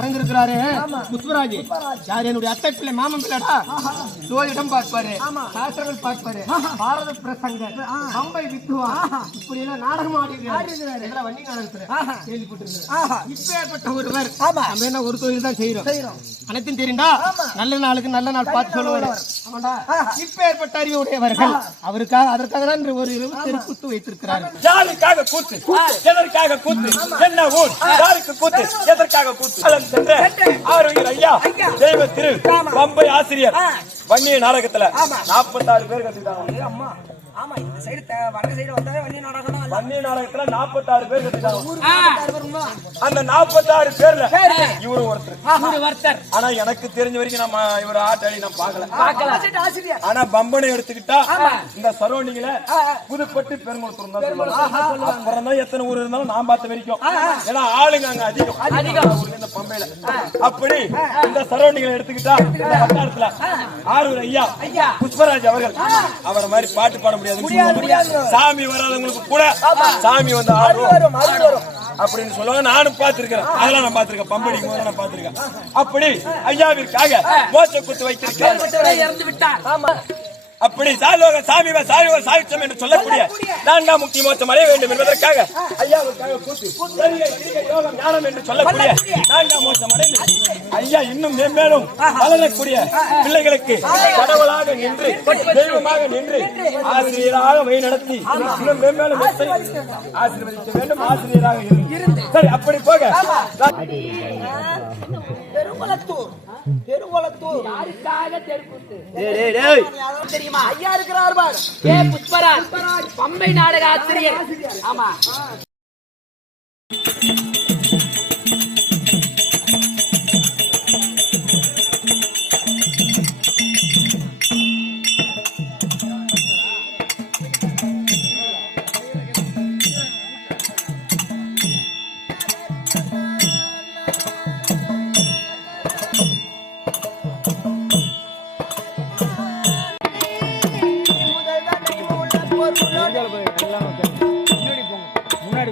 வரங்கிருக்கிறாரு புஷ்பராஜ். யார்? என்னுடைய அத்தை பிள்ளை, மாமன் பிள்ளைடா. ஜோதிடம் பார்ப்பாரு, சாஸ்திரங்கள் பார்ப்பாரு, பாரத பிரசங்க, பம்பை வித்துவா, இப்படி எல்லாம் நாடகம் ஆடிக்கிறாரு. இதெல்லாம் வண்டி நாடகத்துல கேள்விப்பட்டிருக்கிறேன். இப்ப ஏற்பட்ட ஒருவர் நம்ம என்ன ஒரு தொழில் தான் செய்யறோம். அனைத்தும் தெரியுண்டா. நல்ல நாளுக்கு நல்ல நாள் பார்த்து சொல்லுவாரு. இப்ப ஏற்பட்ட அறிவுடையவர்கள் அவருக்காக அதற்காக தான் ஒரு தெருக்கூத்து வைத்திருக்கிறார். யாருக்காக கூத்து? எதற்காக கூத்து? என்ன ஊர்? யாருக்கு கூத்து? எதற்காக கூத்து? ஆரோக்கிய ஐயா தெய்வ திரு பம்பை ஆசிரியர் வன்னிய நாடகத்துல 46 பேர் கத்துக்கிட்டாங்க. ஆமா, இந்த சைடு வடக்கு சைடு வந்தாவே வன்னிய நாடகம். வன்னிய நாடகத்துல 46 பேர் கத்துக்கிட்டாங்க. அந்த 46 பேர்ல இவரு ஒருத்தர். ஆனா எனக்கு தெரிஞ்ச வரைக்கும் நம்ம இவர் ஆட்டாளி நான் பாக்கல. ஆனா பம்பனை எடுத்துக்கிட்டா இந்த சரௌண்டிங்ல புதுப்பட்டு பெருங்குளத்தூர் தான் சொல்லுவாங்க. அப்புறம் தான் எத்தனை ஊர் இருந்தாலும் நான் பார்த்த வரைக்கும். ஏன்னா ஆளுங்க அங்க அதிகம் இந்த பம்பையில. அப்படி இந்த சரௌண்டிங்ல எடுத்துக்கிட்டா இந்த வட்டாரத்துல ஆரூர் ஐயா புஷ்பராஜ் அவர்கள் அவரை மாதிரி பாட்டு பாட முடியாது. சாமி வராதவங்களுக்கு கூட சாமி வந்து ஆடுவோம் அப்படின்னு சொல்லுவாங்க. நானும் பார்த்திருக்கிறேன். அதெல்லாம் நான் பார்த்திருக்கேன். பம்படிக்கு போது நான் பார்த்திருக்கேன். அப்படி ஐயாவிற்காக மோச குத்து வைத்திருக்கிறேன். அப்படி சாயுச்சம் என்று சொல்லக்கூடிய 4ஆம் முக்தி மோட்சம் அடைய வேண்டும் என்பதற்காக ஐயாவுக்காக கூத்து யோகம் ஞானம் என்று சொல்லக்கூடிய 4ஆம் மோட்சம் அடைந்து ஐயா இன்னும் மேலும் வளரக்கூடிய பிள்ளைகளுக்கு கடவுளாக நின்று தெய்வமாக நின்று ஆசிரியராக வழி நடத்தி இன்னும் மேலும் ஆசீர்வதிக்க வேண்டும். ஆசிரியராக இருந்து சரி. அப்படி போக பெருங்குளத்தூர் யாருக்காக தெருக்கூத்து தெரியுமா? ஐயா இருக்கிறார் பார். புஷ்பராஜ் பம்பை நாடக ஆசிரியர். ஆமா, முன்னாடி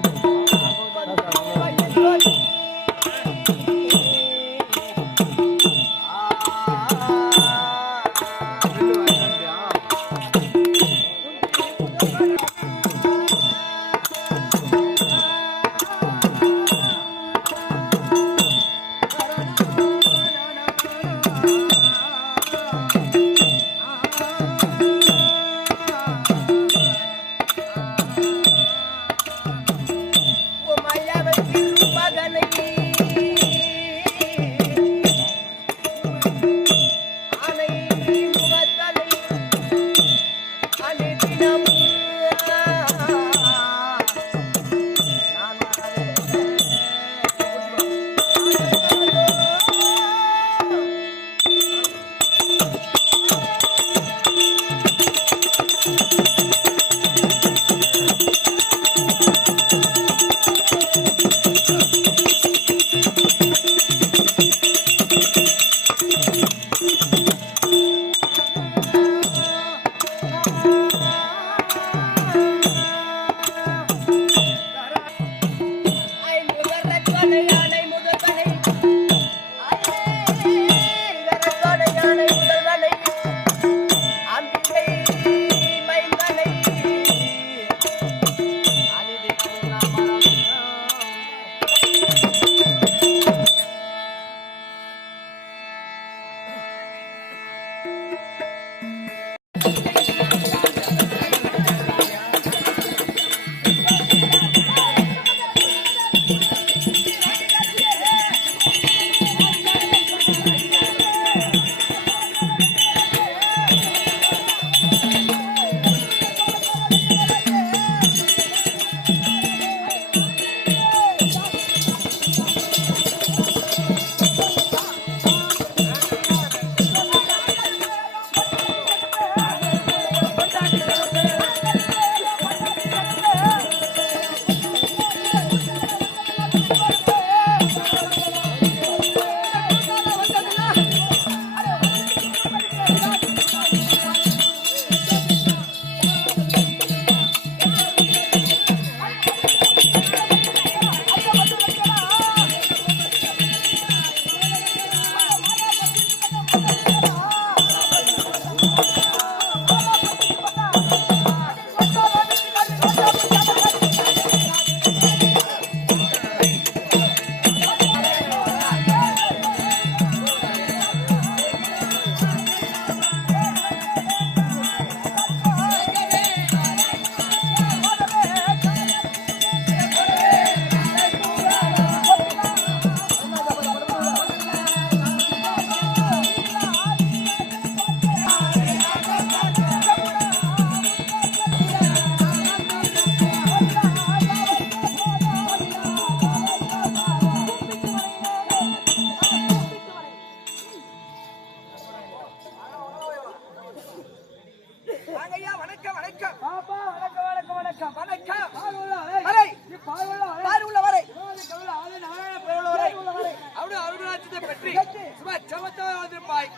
குழந்தை பெற்றி சும்மா செவத்தாவது பாய்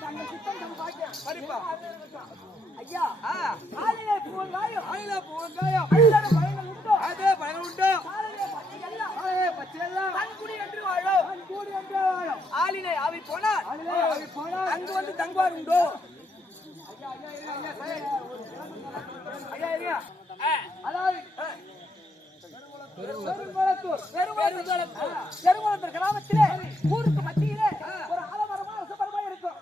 சரிப்பா ஐயா ஆளிலே பூங்காயம் அதே பயன் உண்டோ தன்குடி என்று வாழும் ஆளிலே ஆவி போனார் அங்கு வந்து தங்குவார் உண்டோ அதாவது பெருங்குளத்தூர் கிராமத்திலே ஊருக்கு மத்தியிலே ஒரு ஆலமரமா அரசமரமா இருக்கும்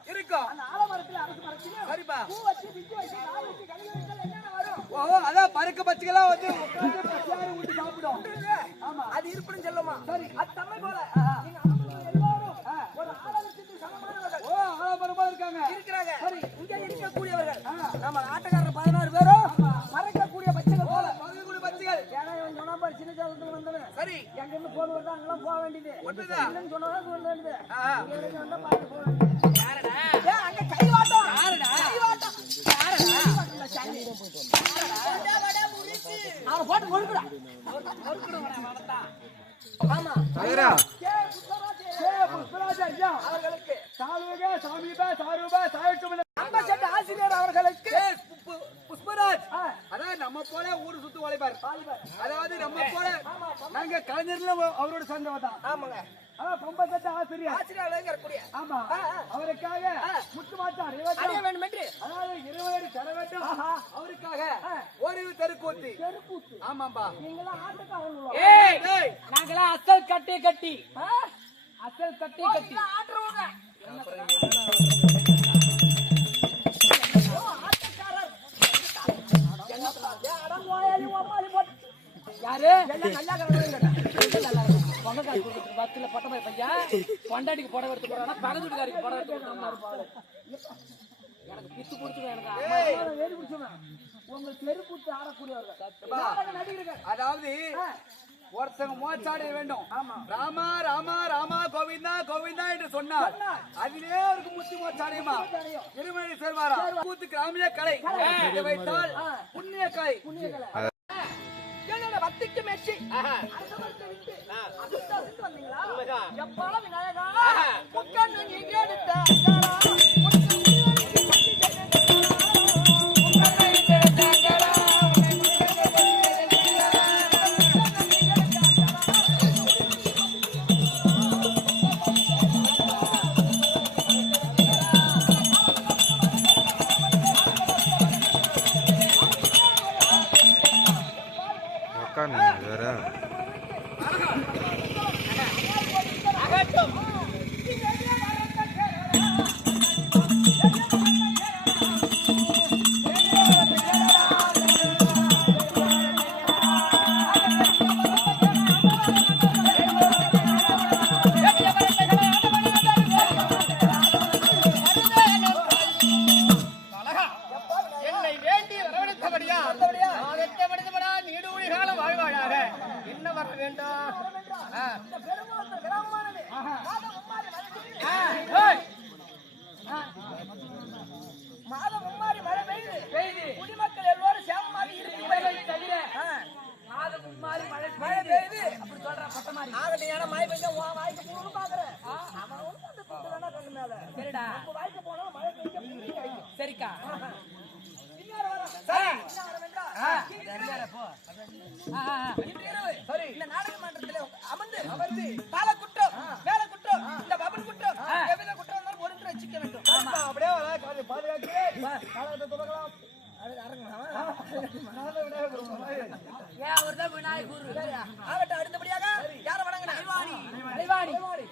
அந்த ஆலமரத்துல அரசு மரத்திலே சரிப்பா பூ வச்சு பிச்சு வச்சு கால் வச்சு கனி வச்சு என்னென்ன வரும் ஓ அதான் பறக்க பச்சைகளா வந்து உட்கார்ந்து பச்சையாரி ஊட்டி சாப்பிடும் ஆமா அது இருப்புன்னு சொல்லுமா சரி அது தம்மை போல நீங்க அமர்ந்தவங்க எல்லாரும் ஒரு ஆலமரத்துக்கு சமமானவர்கள் ஓ ஆலமரமா இருக்காங்க இருக்கிறாங்க சரி இங்க இருக்கக்கூடியவர்கள் நம்ம ஆட்டக்காரர் 16 பேரும் மறைக்கக்கூடிய பச்சைகள் போல பறக்கக்கூடிய பச்சைகள் ஏன்னா இவன் சொன்னா பாரு சின்ன சேலத்துல வந்தவன் சரி எங்க இருந்து போன் வருதா அங்கெல்லாம் போக வேண்டியது ஒட்டுதா இல்லன்னு சொன்னா சொல்ல வேண்டியது இங்க இருந்து வந்தா பாத்து போக வேண்டியது யாரடா ஏய் அங்க கை வாட்டம் யாரடா அவன் போட்டு முழுக்குடா ஆமா புஷ்பராஜ் ஐயா அவர்களுக்கு சாலுவே சாமிபே சாருபே சாயட்டுமே நம்ம செட்ட ஆசிரியர் அவர்களுக்கு புஷ்பராஜ் அதான் நம்ம போல ஊரு சுத்து வாலிபார் அதாவது நம்ம போல நாங்க கலைஞர்ல அவரோட சேர்ந்தவ தான் ஆமாங்க பொம்ப சட்ட ஆசிரியர் இருக்கக்கூடிய ஆமா அவருக்காக முத்து மாட்டார் அடைய வேண்டும் என்று அதாவது 20 தர வேண்டும் அவருக்காக ஒரு தெருக்கூத்து ஆமாம்பா நீங்களா ஆட்டக்காரங்களோ ஏய் நாங்களா அசல் கட்டி அசல் கட்டி ஆட்றவங்க யாரு பஸ்ல பொட்டமாய் பையன் பொண்டாட்டிக்கு புடவை எடுத்து போறானா பகது வீட்டுக்காரிக்கு புடவை எடுத்து எனக்கு பித்து பிடிச்சது எனக்கு உங்க தெருக்கூத்து ஆடக்கூடியவர்கள் நடிகர்கள் அதாவது ஒருத்தங்க மோச்சாட வேண்டும் ராமா ராமா ராமா கோவிந்தா கோவிந்தா என்று சொன்னார் அதிலே அவருக்கு முத்தி மோச்சாடையுமா திருமணி சேர்வாரா கூத்து கிராமிய கலை இதை வைத்தால் புண்ணிய கலை பக்திக்கு மெச்சி வந்தீங்களா எப்பாலும் விநாயகா முக்கண்ணு நீங்க எடுத்த மாதம் மும்மாரி மழை பெய்யுது குடிமக்கள் எல்லாரும் சேமமாக இருக்கிறீங்க மாதம் மும்மாரி மழை பெய்யுது அப்படி சொல்றான் பட்ட மாதிரி ஆகட்டும் ஏன்னா மழை பெய்ஞ்சா வாய்க்கு போகணும் பாக்குறேன் அவன் ஒண்ணு அந்த துண்டு வேணா கண்ணு மேல சரிடா வாய்க்கு போனா மழை பெய்ஞ்சா சரிக்கா இந்த நாடக மன்றத்தில் அமர்ந்து தாளக்குற்றம் மேலக்குற்றம் இந்த பபன் குற்றம் எவ்வித குற்றம் ஒரு ரசிக்க வேண்டும் அப்படியே பாதுகாக்கிறேன் ஏன் ஒரு தான் விநாயகர் ஆகட்டும் அடுத்தபடியாக யார வணங்கினா அலைவாணி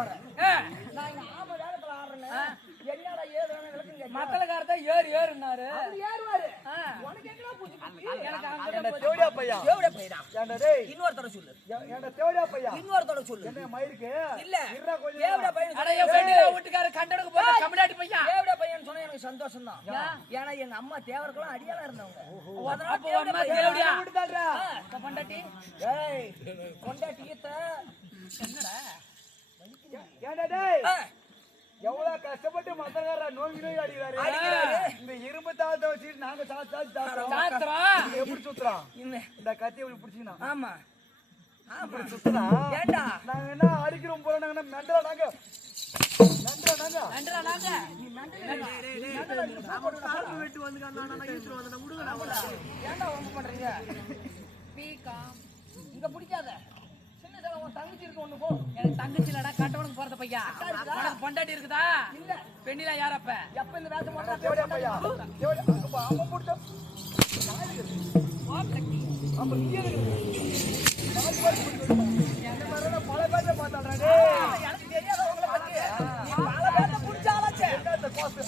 போறேன். நான் இங்க ஆம வேகத்துல ஆடுறேன். என்னடா ஏறுறானே விளக்குங்க. மத்தலகாரத ஏறுனாரு. அவர் ஏறுவாரு. உனக்கு எங்கடா பூச்சி? எனக்கு அங்க தேவடியா பையா. தேவடியா பையா. ஏண்டா டேய். இன்னொருத்தர சொல்லு. ஏண்டா தேவடியா பையா. இன்னொருத்தர சொல்லு. என்ன மயிருக்கு? இல்ல. இருடா கொஞ்சம். தேவடியா பையன். அட என் ஃப்ரெண்ட்ல வீட்டுக்கார கண்டடுக்கு போற கமலாடி பையா. தேவடியா பையன் சொன்னா எனக்கு சந்தோஷம் தான். ஏன்னா எங்க அம்மா தேவர்களாம் அடியாளா இருந்தவங்க. அதனால தேவடியா தேவடியா விடுதாடா. பொண்டாட்டி. ஏய். பொண்டாட்டி ஈத்த. என்னடா? ஏண்டா டேய். எவ்வளவு கஷ்டப்பட்டு மத்தகாரா நோங்கி அடிக்கிறாரு. இந்த இரும்பு தாளத்தை வச்சுட்டு நாங்க சாத்துறோம். எப்படி சுத்துறோம்? இந்த கத்தி எப்படி பிடிச்சினா? ஆமா அப்படி சுத்துறா. ஏண்டா நாங்க என்ன அடிக்கிறோம் போல நாங்க மெண்டரா நாங்க நீ வெட்டு வந்து ஏண்டா ஒண்ணு பண்றீங்க? இங்க பிடிக்காத உன் தங்கச்சி இருக்கு ஒண்ணு போ. எனக்கு தங்கச்சி இல்லடா கட்டவனுக்கு போறத பையா. உனக்கு பொண்டாட்டி இருக்குதா? இல்ல. பெண்ணில யாரப்ப? எப்ப இந்த வேஷம் போட்டா தேவடியா பையா. தேவடியா அம்மா போடு. அம்மா இங்க இருக்கு. என்ன மரன பல பேரை பார்த்தாடா டேய். எனக்கு தெரியாத உங்கள பத்தி. நீ பல பேரை புடிச்சாலாச்சே. என்னத்த கோஸ்.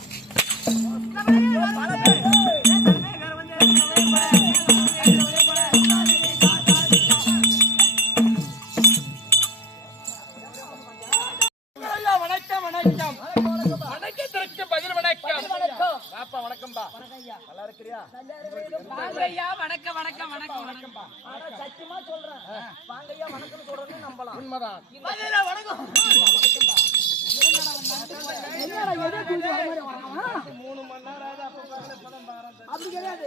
பல பேர். சத்தியமா சொல்றேன். வாங்கய்யா வணக்கம் சொல்றேன்னு நம்பலாம். உண்மைதான். வணக்கம். அப்படி கிடையாது.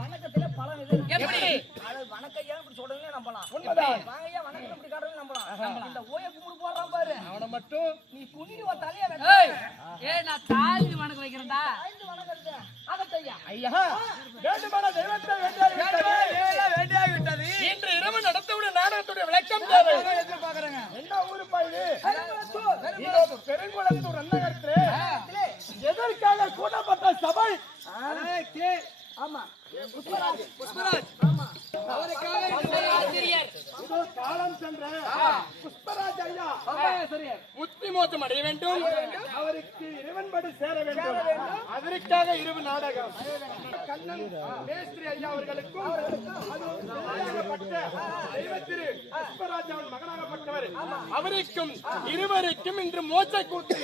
வணக்கத்துல பலன் இது. வணக்கையா இப்படி சொல்றேன்னு நம்பலாம். உண்மைதான். வாங்கய்யா வணக்கம் இப்படி காட்டுறேன்னு நம்பலாம். இந்த ஓய கும்பிடு போடுறான் பாரு. அவனை மட்டும் நீ குனிடி ஒரு தலைய வைக்க. ஏய் நான் தாழ்ந்து வணக்கம் வைக்கிறேன்டா. தாழ்ந்து வணக்கறது. அதத்தையா. ஐயா. வேண்டுமான தெய்வத்தை வேண்டியாகிவிட்டது. இன்று இரவு நடத்தவுடைய நாடகத்துடைய விளக்கம் தேவை. எதிர்பார்க்கறேங்க. என்ன ஊரு பாயிடு? பெருங்குளத்தூர் அன்னகரத்திலே எதற்காக கூட்டப்பட்ட சபை? ஆமா புஷ்பராஜ். ஆமா அவருக்காக ஆசிரியர் இதோ காலம் சென்ற புஷ்பராஜ் ஐயா முக்தி மோட்சம் அடைய வேண்டும். அவருக்கு இறைவன்படி சேர வேண்டும். அதற்காக இரவு நாடகம். கண்ணன் மேஸ்திரி ஐயா அவர்களுக்கும் தெய்வத்திரு புஷ்பராஜ் அவன் மகனாகப்பட்டவர் அவருக்கும் இருவருக்கும் இன்று மோட்ச கூத்து.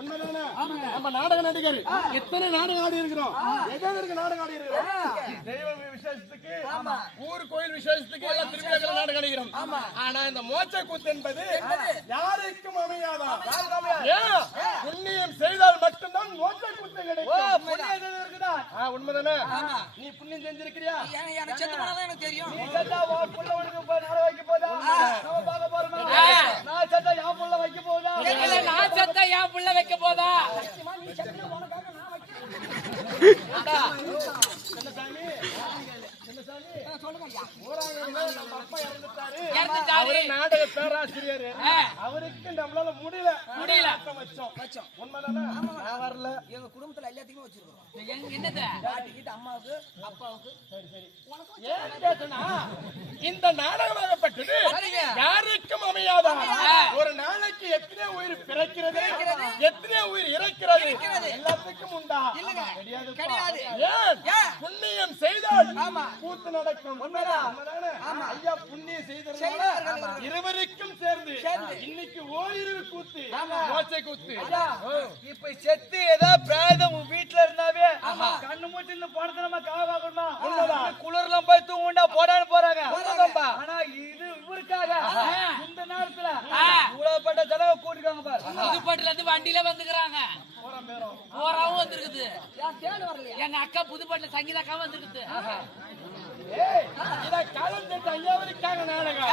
உண்மைதானே? நம்ம நாடக நடிகர் எத்தனை நாடகம் ஆடி இருக்கிறோம். எதற்கு நாடகம் ஆடி இருக்கிறோம்? தெய்வ விசேஷத்துக்கு, ஊர் கோயில் விசேஷத்துக்கு எல்லாம் திருவிழாக்கள் நாடகம் ஆடுகிறோம். ஆனா இந்த மோட்ச கூத்து என்பது யாருக்கும் அமையாதா? புண்ணியம் செய்தால் மட்டும்தான் மோட்ச கூத்து கிடைக்கும். புண்ணியம் இருக்குதா? உண்மைதானே? நீ புண்ணியம் செஞ்சிருக்கிறியா? எனக்கு தெரியும். நீ செத்தா உன் புள்ள உனக்கு நாடகம் வைக்க போதா? நம்ம பார்க்க போறோமா? நான் செத்தா என் புள்ள வைக்க போதா? நான் செத்தா என் புள்ள வைக்க போதா? நீ செத்தா உனக்காக நான் நாடக பேராசிரியர் அவருக்கு நம்மளால முடியல வச்சோம். உண்மைதானே? வரல. எங்க குடும்பத்துல எல்லாத்தையுமே வச்சிருக்கோம். என்னது அம்மாவுக்கு அப்பாவுக்கு. இந்த நாடகமாகப்பட்டது யாருக்கும் அமையாதா? ஒரு நாளைக்கு எத்தனை உயிர் பிறக்கிறது, எத்தனை உயிர் இறக்கிறது, எல்லாத்துக்கும் உண்டா? கிடையாது. ஏன்? புண்ணியம் செய்தால் கூத்து நடக்கும். ஐயா புண்ணியம் செய்ததுனால இருவருக்கும் சேர்ந்து இன்னைக்கு ஓரிரு கூத்து, மோட்ச கூத்து. இப்ப செத்து ஏதோ பிராயதம் வீட்டுல இருந்தாவே கண்ணு மூச்சு போனது நம்ம காவாகணுமா? குளிர்லாம் போய் தூங்குண்டா போடான்னு போறாங்க. ஆனா இது இவருக்காக இந்த நேரத்துல இவ்வளவு பட்ட செலவு கூட்டிக்காங்க பாரு. புதுப்பட்டுல இருந்து வண்டியில வந்துக்கிறாங்க. போறாவும் வந்திருக்குது. எங்க அக்கா புதுப்பட்டுல சங்கீதாக்காவும் வந்திருக்குது. ஐயாவதுக்காக நாடகம்.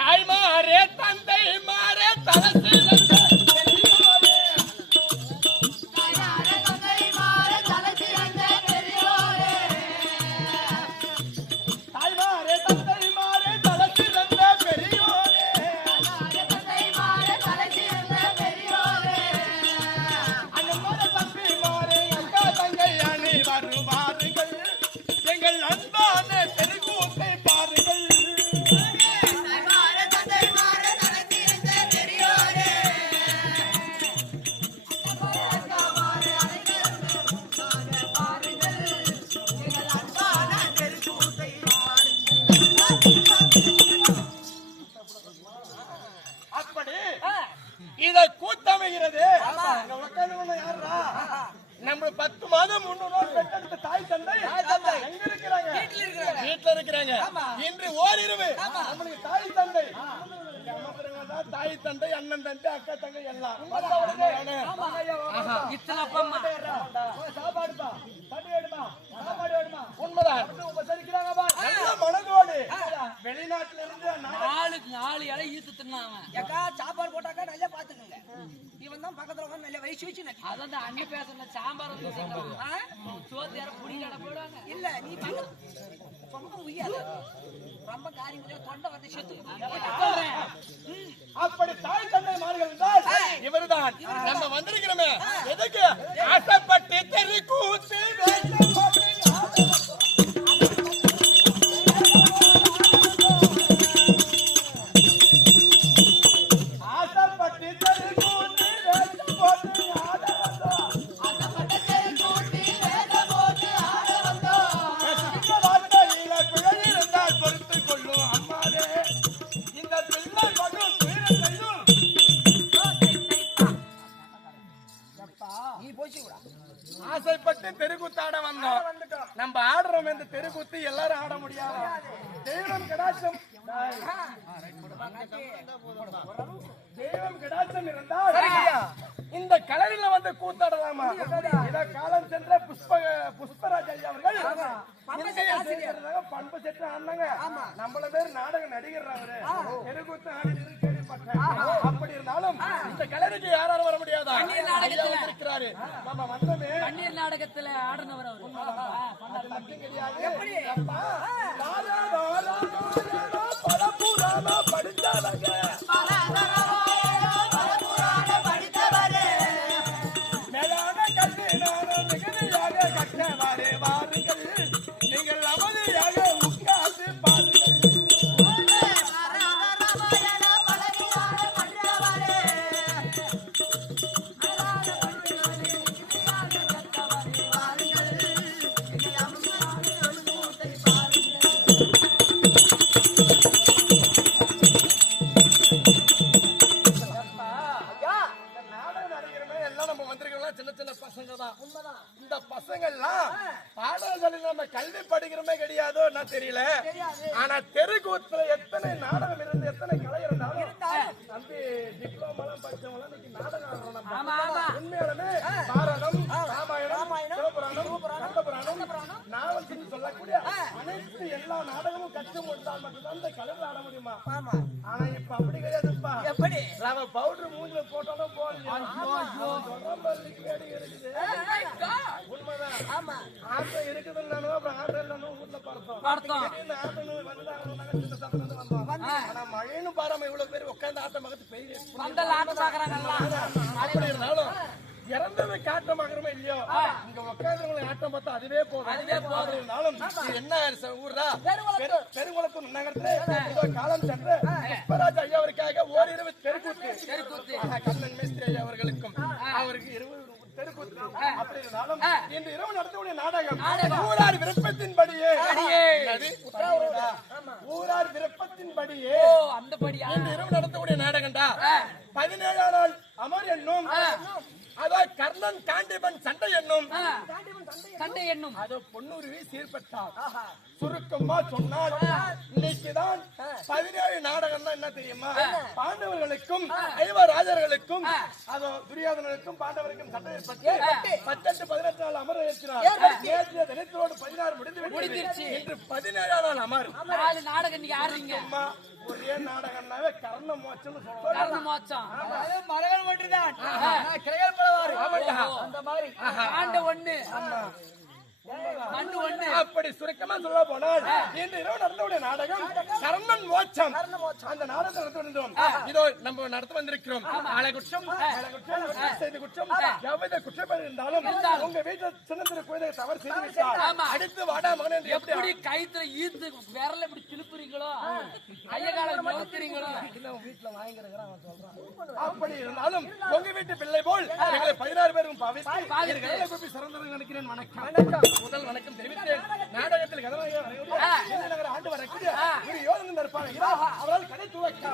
தாய்மாரே தந்தை மாறே தலசி எங்கள் அன்பான தெருக்கூ அமைகிறது. அங்க உட்கார்ந்து யாருடா? நம்ம 10 மாதம் 3 நாள் பெற்றெடுத்த தாய் தந்தை எங்க இருக்கிறாங்க? வீட்டுல இருக்கிறாங்க. இன்று ஓரிரவு நம்மளுக்கு தாய் தந்தை தாய் தந்தை அண்ணன் தந்தை அக்கா தங்கை எல்லாம் உண்மைதான். மனதோடு வெளிநாட்டுல இருந்து 4 இலை ஈத்து தின்னாங்க. ஏக்கா சாப்பாடு போட்டாக்கா நல்லா பாத்துக்கங்க. இவன் தான் பக்கத்துல உட்கார்ந்து நல்லா வயசு வச்சு அதான் அண்ணி பேசுற சாம்பார் சோத்து யார புடிக்கல போடுவாங்க. இல்ல நீ ரொம்ப உய்யாத ரொம்ப காரியம் தொண்டை வந்து செத்து. அப்படி தாய் தந்தை மார்கள் என்றால் இவர்தான் நம்ம வந்திருக்கிறோமே. எதுக்கு? ஆசைப்பட்டு தெரி கூத்து ஆசைப்பட்டு தெருக்கூத்தாட வந்தோம். நம்ம ஆடுறோம். இந்த தெருக்கூத்து எல்லாரும் ஆட முடியாது. தெய்வம் கடாட்சம் இருந்தால் இந்த கலரில வந்து கூத்தாடலாமா? இத காலம் சென்ற புஷ்பராஜ் ஐயா அவர்கள் பண்பு செட்டு ஆனாங்க. நம்மள பேர் நாடக நடிகர் அவரு. தெருக்கூத்து ஆடி கேள்விப்பட்டேன். அப்படி இருந்தாலும் இந்த கலருக்கு யாராலும் வர முடியாதா? இருக்கிறாரு. நம்ம வந்தமே பன்னீர் நாடகத்துல ஆடுனவர் அவரு. மேலான கல்வி நானும் மிகுதியாக கற்றவாறு வாருங்கள். நீங்கள் அமைதியாக உட்கார்ந்து பாருங்கள். இந்த பசங்கள்லாம் பாடல்களில் நம்ம கல்வி படிக்கிறோமே கிடையாதோ நான் தெரியல. ஆனா தெருக்கூத்துல எத்தனை நாடகம் இருந்து எத்தனை கலை இருந்தாலும் தம்பி டிப்ளோமாலாம் படிச்சவங்க இன்னைக்கு நாடகம் ஆடுறோம். உண்மையாலுமே பாரதம், ராமாயணம், சிவபுராணம், கந்தபுராணம், நாவல் சொல்லக்கூடிய அனைத்து எல்லா நாடகமும் கற்று முடித்தால் மட்டும்தான் இந்த கலையில் ஆட முடியுமா? ஆனா இப்ப அப்படி கிடையாதுப்பா. எப்படி நம்ம பவுடர் மூஞ்சில போட்டாலும் போதும். உண்மைதான். ஆமா ஆட்டம் இருக்குதுன்னு அப்புறம் ஆட்டம் இல்லைன்னு வீட்டுல பார்த்தோம். ஆனா மழைன்னு பாராம இவ்வளவு பேர் உட்கார்ந்து ஆட்டம் பக்கத்து பெய்யுது. அப்படி இருந்தாலும் இறந்தது காட்டமாகறமே இல்லையோ, இங்க உட்கார்ந்து ஆட்டம் பார்த்தா அதுவே போதும். இருந்தாலும் என்ன ஊர்ரா? பெருங்குளத்தூர் நகரத்துல காலம் சென்று புஷ்பராஜ் ஐயா அவருக்காக ஓரிரவு தெருக்கூத்து கண்ணன் மேஸ்திரி ஐயா அவர்களுக்கும் அவருக்கு 20 தெருக்கூத்து. அப்படி இருந்தாலும் இன்று இரவு நடத்தக்கூடிய நாடகம் ஊரார் விருப்பத்தின்படியே ஊரார் விருப்பத்தின்படியே இன்று இரவு நடத்தக்கூடிய நாடகம்டா 17ஆம் நாள் அமர் என்னும் அதாவது கர்ணன் காண்டிபன் சண்டை என்னும் அதோ பொன்னூருவி சீர்பட்டார். சுருக்கமா சொன்னால் இன்னைக்குதான் 17 நாடகம் தான். என்ன தெரியுமா? பாண்டவர்களுக்கும் ஐவராஜர்களுக்கும் அதோ துரியோதனனுக்கும் பாண்டவருக்கும் சண்டை ஏற்பட்டு 18 நாள் அமர ஏற்கிறார். நேற்றைய தினத்தோடு 16 முடிந்துவிட்டு இன்று 17ஆம் நாள் அமர். நாடகம் இன்னைக்கு ஆடுறீங்க. ஒரே நாடகம்னாவே கர்ண மோட்சம் மரகன் மட்டும்தான் அந்த மாதிரி ஆண்ட ஒண்ணு அப்படி சுருக்கமா சொல்ல போனால் இன்று இரவு நடந்தவுடைய நாடகம் கர்ணன் மோட்சம். அந்த நாடகத்தை நடத்துகின்றோம். இதோ நம்ம நடத்த வந்திருக்கிறோம். ஆலை குற்றம் செய்தி குற்றம் எவ்வித குற்றம் இருந்தாலும் உங்க வீட்டுல சின்ன சின்ன குழந்தை தவறு செய்து விட்டால் அடித்து வாடா மகன் எப்படி கைத்துல ஈர்த்து விரல இப்படி கிழிப்புறீங்களோ ஐய காலம் நோக்கிறீங்களோ வீட்டுல வாங்கிக்கிறான் சொல்றான். அப்படி இருந்தாலும் உங்க வீட்டு பிள்ளை போல் 16 பேரும் பாவித்து சிறந்தது நினைக்கிறேன். வணக்கம். முதல் வணக்கம் தெரிவித்தேன். நாடகத்தில் கதாநாயகர் ஆண்டு வரக்கூடிய ஒரு யோதனை இருப்பாங்க. அவரால் கடை துவக்க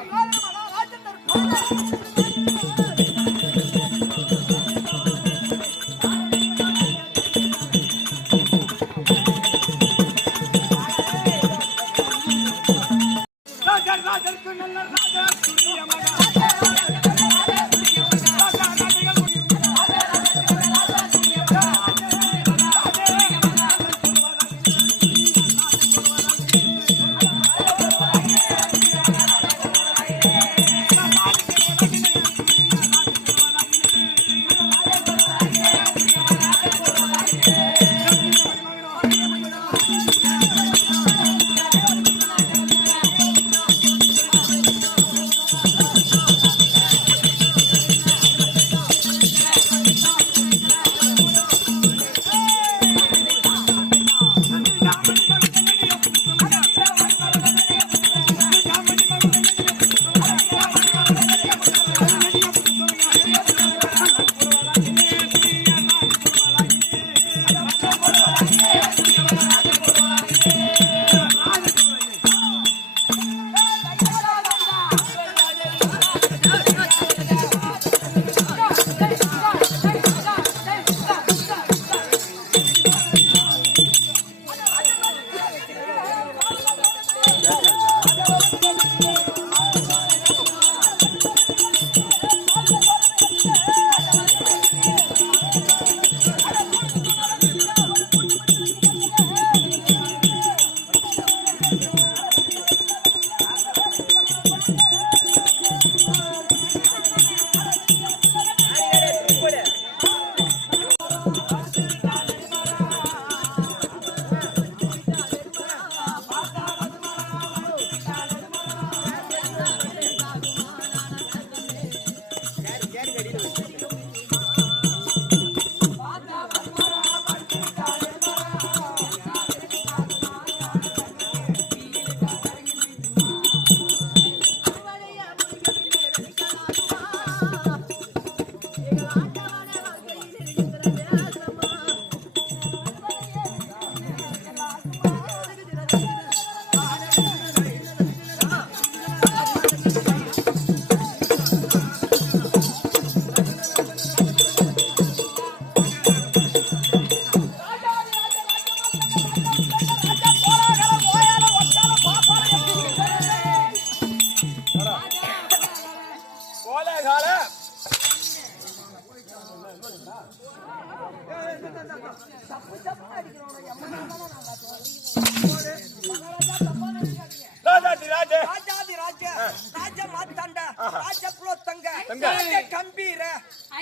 ராஜகுலோத்தங்க தங்க. ராஜ கம்பீர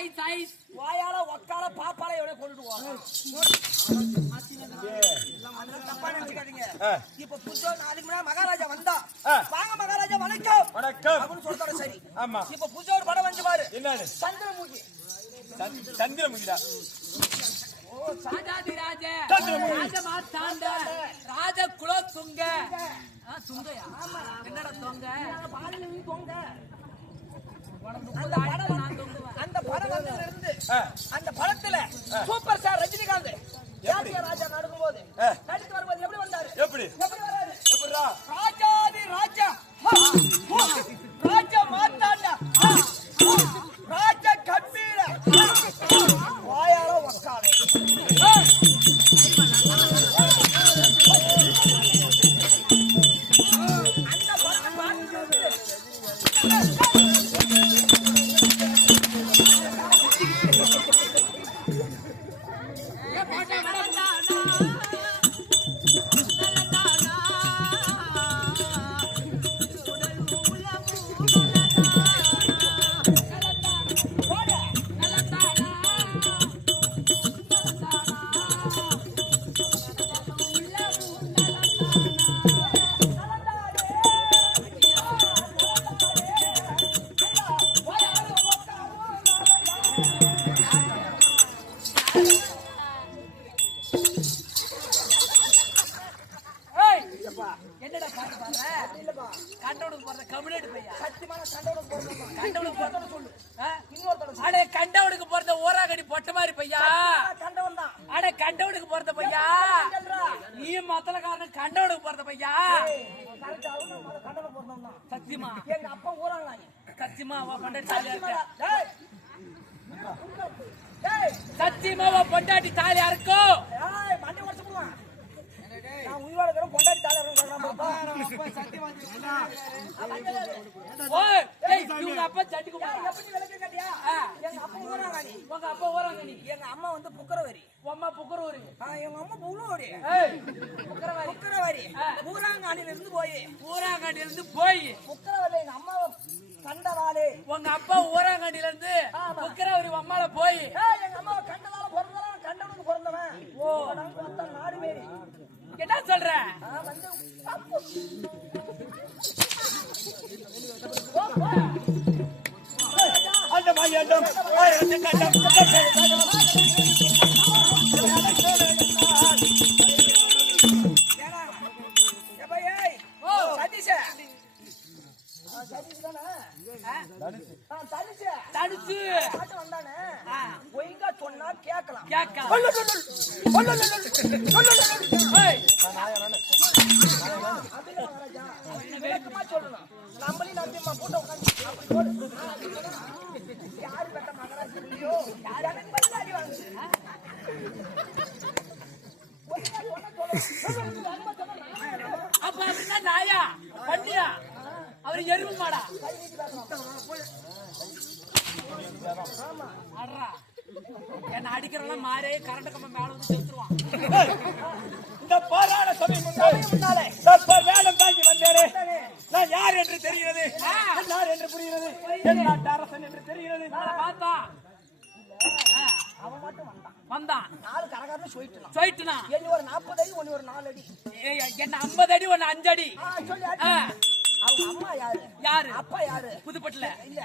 ஐஸ் ஐஸ் வாயால ஒக்கால பாப்பால எவனே கொண்டுட்டு போவாங்க. அதெல்லாம் தப்பா நினைச்சுக்காதீங்க. இப்ப புதுசா நாளைக்கு முன்னாடி மகாராஜா வந்தா வாங்க மகாராஜா வணக்கம் வணக்கம் அப்படின்னு சொல்லிட்டாரு. சரி ஆமா இப்ப புதுசா ஒரு படம் வந்து பாரு. என்னது சந்திரமுகி. சந்திரமுகிடா ராஜாதி ராஜ சந்திரமுகி. ராஜ மாத்தாண்ட ராஜ குலோத்துங்க துங்கையா என்னடா தொங்க பாலில நீ தொங்க. அந்த படம் நான் தொங்குவேன். அந்த படம் வந்ததுல இருந்து அந்த படத்துல சூப்பர் ஸ்டார் ரஜினிகாந்த் யாத்திரை ராஜா நடுக்கும்போது நடித்து வரும்போது எப்படி வந்தாரு? எப்படி எப்படி வராரு? எப்படிடா ராஜாதி ராஜா ராஜா மாத்தாண்டா ராஜ கம்பீர வாயால ஒக்காலே. அந்த படம் பார்த்து என்னடா பாட்டு பாடுற? இல்லப்பா கண்டவனுக்கு போறத கம்யூனிட்டி பையா. சத்தியமான கண்டவனுக்கு போறத கண்டவனுக்கு போறத சொல்லு. இன்னொருத்தர அட கண்டவனுக்கு போறத ஓராகடி பொட்ட மாதிரி பையா. கண்டவன் தான். அட கண்டவனுக்கு போறத பையா. நீ மத்தலக்காரன் கண்டவனுக்கு போறத பையா. கரெக்ட் அவன கண்டவனுக்கு போறதம் தான். சத்தியமா எங்க அப்பா ஊராங்க. சத்தியமா அவ பொண்டாட்டி தாலியா இருக்கா? டேய் டேய் சத்தியமா அவ பொண்டாட்டி தாலியா இருக்கோ? ஏய் மண்டை உடைச்சு போடுவான். நான் உயிரோட இருக்கற பொண்டாட்டி தாலியா இருக்கற சொல்றான் பாப்பா. சத்தியமா ஓய் ஏய் இவங்க அப்பா சட்டிக்கு எப்படி விளக்க கட்டியா? எங்க அப்பா ஊராங்க நீ. உங்க அப்பா ஓராங்க நீ. எங்க அம்மா வந்து புக்கரவரி. அம்மா புக்குறூரு. எங்க அம்மா புலோடி. ஏய் புக்குறவாரி. புக்கரவரி. ஊராங்காடியில இருந்து போய் ஊராங்கடியில இருந்து போய் புக்கரவரி எங்க அம்மாவை கண்டவாளே. உங்க அப்பா ஊராங்கடியில இருந்து புக்குறவாரி அம்மால போய் எங்க அம்மாவை கண்டதால பிறந்தவன் கண்டவனுக்கு பிறந்தவன். ஓ நான் பார்த்தா நாடு மேரி. என்ன சொல்ற? வந்து அந்த மையம் கண்டம் தடுத்து வந்தானே ஒய்கா சொன்னா கேட்கலாம். கேட்கலாம். விளக்கமா சொல்லணும். நம்மளையும் நம்பியம்மா கூட்ட உட்காந்து அப்படி போடு. யாரு கட்ட மகராஜ் இல்லையோ எனக்கு பதில் அடி வாங்க. அப்ப அப்படின்னா நாயா பண்ணியா அவரு எருவு மாடா அட்ரா என்ன அடிக்கிறவெல்லாம் மாறே கரண்ட் கம்பம் மேல வந்து செத்துருவான். இந்த பாராள சபை முன்னாலே வேலம் தாங்கி வந்தேனே. நான் யார் என்று தெரிகிறது, யார் என்று புரிகிறது, என் நாட்டு அரசன் என்று தெரிகிறது. பார்த்தா அவன் மட்டும் வந்தான். வந்தான் நாலு கரகாரன்னு சொல்லிட்டுலாம். சொல்லிட்டுனா என்ன ஒரு 40 அடி ஒன்னு ஒரு 4 அடி. என்ன 50 அடி ஒன்னு 5 அடி. சொல்லி அவங்க அம்மா யாரு யாரு அப்பா யாரு? புதுப்பட்டுல இல்ல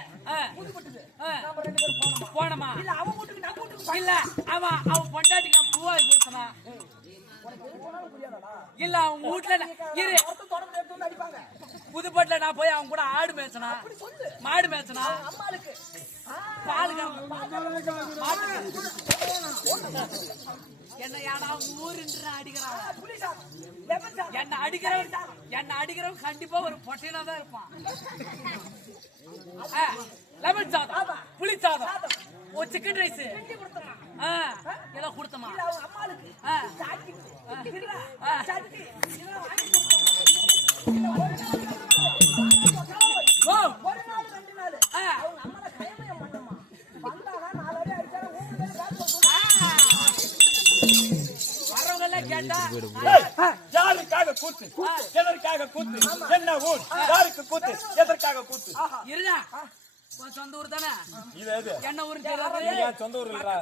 புதுப்பட்டுது. நம்ம 2 பேரும் போனோமா? இல்ல அவன் வீட்டுக்கு நம்ம வீட்டுக்கு இல்ல அவன் பொண்டாட்டி நான் பூவாய் கொடுத்தனா இல்ல அவங்க வீட்டுல இரு தொடர்ந்து எடுத்து வந்து அடிப்பாங்க. புதுப்பட்டுல நான் போய் அவங்க கூட ஆடு மேய்ச்சனா மாடு மேய்ச்சனா அம்மாளுக்கு பால் என்ன யாரா ஊருன்ற அடிக்கிறான். என்ன அடிக்கிறவன் கண்டிப்பா ஒரு பொட்டையில தான் இருப்பான். லெமன் சாதம், புளி சாதம், ஒரு சிக்கன் ரைஸ் இதெல்லாம் கொடுத்தமா அம்மாளுக்கு ஒரு நாள் 2 நாள் அவங்க அம்மால கைமயம் பண்ணமா வந்தானா 4 அடி அடிச்சாலும் வரவங்க எல்லாம் கேட்டா யாருக்காக கூத்து எதற்காக கூத்து என்ன ஊர் யாருக்கு கூத்து எதற்காக கூத்து இருடா உன் சொந்த ஊர் தானே இது எது என்ன ஊரு தெரியாது என் சொந்த ஊர் இல்லடா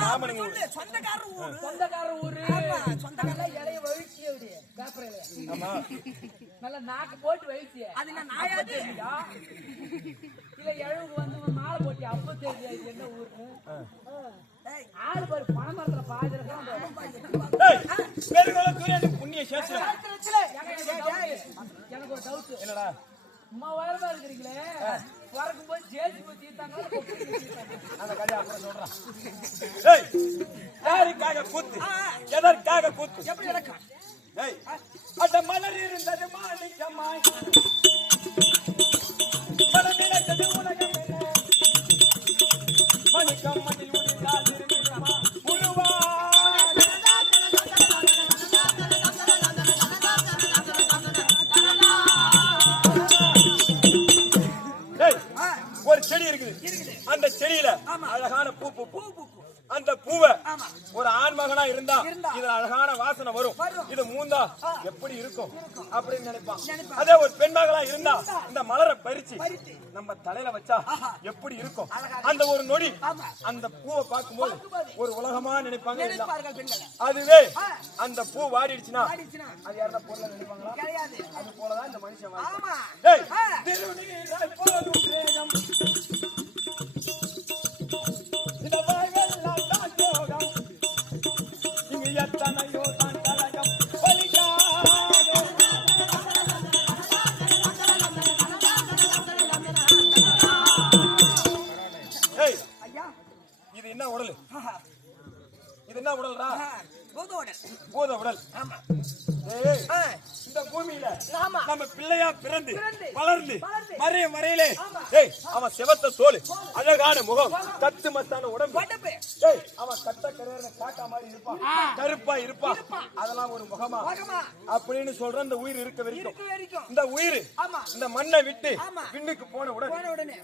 மாமனுங்க ஊர் சொந்தக்கார ஊரு சொந்தக்கார இலைய வழிச்சி அப்படி பேப்பரையில ஆமா நல்ல நாக்கு போட்டு வழிச்சி அது என்ன நாயாது இல்ல எழுவுக்கு வந்து மாலை போட்டி அப்ப தெரியாது என்ன ஊரு ஆளு பாரு பணம் மரத்துல பாதிரதான் புண்ணிய சேஷம் எனக்கு ஒரு டவுட் என்னடா அம்மா வயலா இருக்கிறீங்களே வரக்கும் போது ஜேசி பத்தி அந்த கதையை அப்புறம் சொல்றேன். ஏய் யாருக்காக கூத்து எதற்காக கூத்து எப்படி நடக்கும்? ஏய் அந்த மலர் இருந்தது மாணிக்கமாய் மலர் நினைத்தது உலகம் மணிக்கம் மண்ணில் உதிர்ந்தால் திரும்பிடுமா உருவா ஒரு செடி இருக்குது அந்த செடியில அழகான பூ பூக்கும் அந்த பூவை ஒரு ஆண் மகனா இருந்தா இதுல அழகான வாசனை வரும் இது மூந்தா எப்படி இருக்கும் அப்படின்னு நினைப்பான் அதே ஒரு பெண் மகளா இருந்தா இந்த மலரை பறிச்சு நம்ம தலையில வச்சா எப்படி இருக்கும் அந்த ஒரு நொடி அந்த பூவை பார்க்கும்போது ஒரு உலகமா நினைப்பாங்க அதுவே அந்த பூ வாடிடுச்சுன்னா அது யாரா பொருளை நினைப்பாங்களா அது போலதான் இந்த மனுஷன் இந்த வாழ்வெல்லாம் தான் யோகம் இங்கு எத்தனையோ தான் கலகம் இது என்ன உடல் இது என்ன உடல்ரா பூத உடல் இந்த பூமியில நம்ம பிள்ளையா பிறந்து வளர்ந்து மறைய மறையிலே அவன் சிவத்த தோல் அழகான முகம் கத்து மத்தான உடம்பு அவன் கட்ட கரையான காக்கா மாதிரி இருப்பான் கருப்பா இருப்பான் அதெல்லாம் ஒரு முகமா அப்படின்னு சொல்ற இந்த உயிர் இருக்க வரைக்கும் இந்த உயிர் இந்த மண்ணை விட்டு விண்ணுக்கு போன உடனே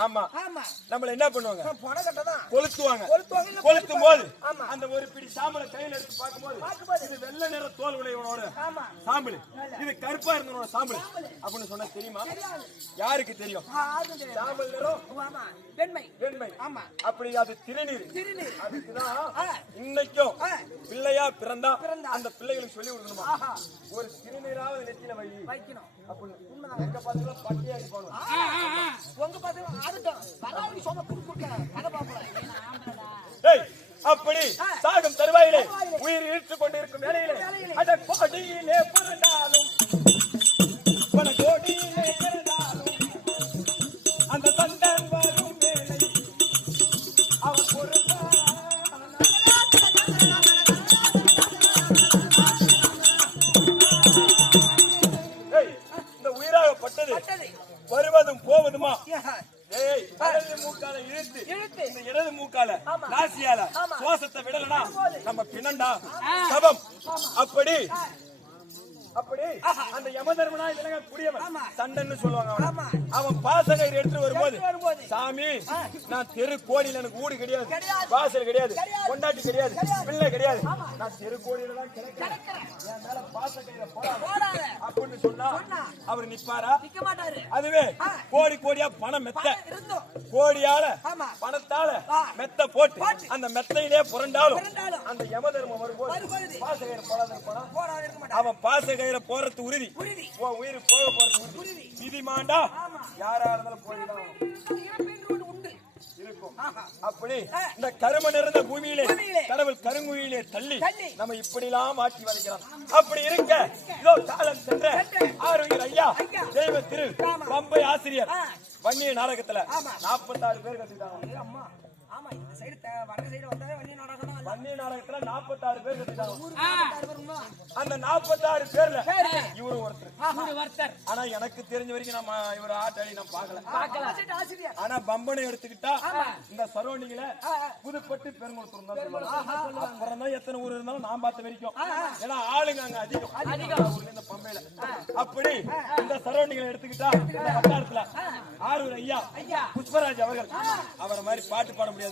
ஆமா நம்மள என்ன பண்ணுவாங்க கொளுத்துவாங்க கொளுத்தும் போது அந்த ஒரு பிடி சாம்பலை கையில எடுத்து பார்க்கும்போது இது வெள்ளை நிற தோல் உடையவனோட சாம்பல் இது கருப்பா இருந்தவனோட சாம்பல் அப்படின்னு சொன்னா தெரியுமா யாருக்கு தெரியும் சாம்பல் நிறம் வெண்மை அப்படி அது திருநீர் அதுக்குதான் இன்னைக்கும் பிள்ளையா பிறந்தா அந்த பிள்ளைகளுக்கு சொல்லி கொடுக்கணுமா ஒரு திருநீராவது நெத்தியில வைக்கணும் அப்படின்னு எங்க பாத்தீங்கன்னா பட்டியா இருப்பாங்க உங்க பாத்தீங்கன்னா ஆடுட்டும் சொன்ன அப்படி சாகும் தருவாயிலே உயிர் இழுத்துக் கொண்டிருக்கும் வேலையிலே அட கோடியிலே பிறந்தாலும் பல கோடியிலே பிறந்தாலும் அந்த சந்தன் வரும் வேலை அவன் பொறுப்பா இந்த உயிராகப்பட்டது வருவதும் போவதுமா இடது மூக்கால இழுத்து இந்த இடது மூக்கால நாசியால சுவாசத்தை விடலனா நம்ம பின்னண்டா சபம் அப்படி அந்த யமதர்மனா விளங்கக்கூடியவன் சண்டைன்னு சொல்லுவாங்க அவன் பாசகர் எடுத்து வரும்போது சாமி நான் தெரு கோடியில எனக்கு ஊடு கிடையாது வாசல் கிடையாது கொண்டாட்டி கிடையாது பிள்ளை கிடையாது நான் தெரு கோடியில தான் கிடைக்கிறேன் என் மேல பாசகரை போடாத அப்படின்னு சொன்னா அவர் நிப்பாரா அதுவே கோடி கோடியா பணம் மெத்த கோடியால பணத்தால மெத்த போட்டு அந்த மெத்தையிலே புரண்டாலும் அந்த யமதர்மம் வரும்போது பாசகரை போடாத அவன் பாசகரை போறது உறுதி உயிர் போக போறது உறுதி விதிமாண்டா யாரா இருந்தாலும் போயிடலாம் இருக்கும் அப்படி இந்த கரும நிறைந்த பூமியிலே கடவுள் கருங்குயிலே தள்ளி நம்ம இப்படி எல்லாம் ஆட்சி வளைக்கலாம் அப்படி இருக்க இதோ காலம் சென்ற ஆரோக்கியர் ஐயா தெய்வ திரு பம்பை ஆசிரியர் வன்னிய நாடகத்துல 46 பேர் கத்துக்கிட்டாங்க வன்னிய நாடகத்துல 46 பேர் கத்துக்கிட்டாங்க அந்த 46 பேர்ல இவரு ஒருத்தர் ஆனா எனக்கு தெரிஞ்ச வரைக்கும் நம்ம இவர ஆட்டாளி நான் பார்க்கல ஆனா பம்பனை எடுத்துக்கிட்டா இந்த சரௌண்டிங்ல புதுப்பட்டு பெருங்குளத்தூர் அப்புறம் தான் எத்தனை ஊர் இருந்தாலும் நான் பார்த்த வரைக்கும் ஏன்னா ஆளுங்க அங்க அதிகம் இந்த பம்பையில அப்படி இந்த சரௌண்டிங்ல எடுத்துக்கிட்டா இந்த வட்டாரத்துல ஆரூர் ஐயா புஷ்பராஜ் அவர்கள் அவரை மாதிரி பாட்டு பாட முடியாது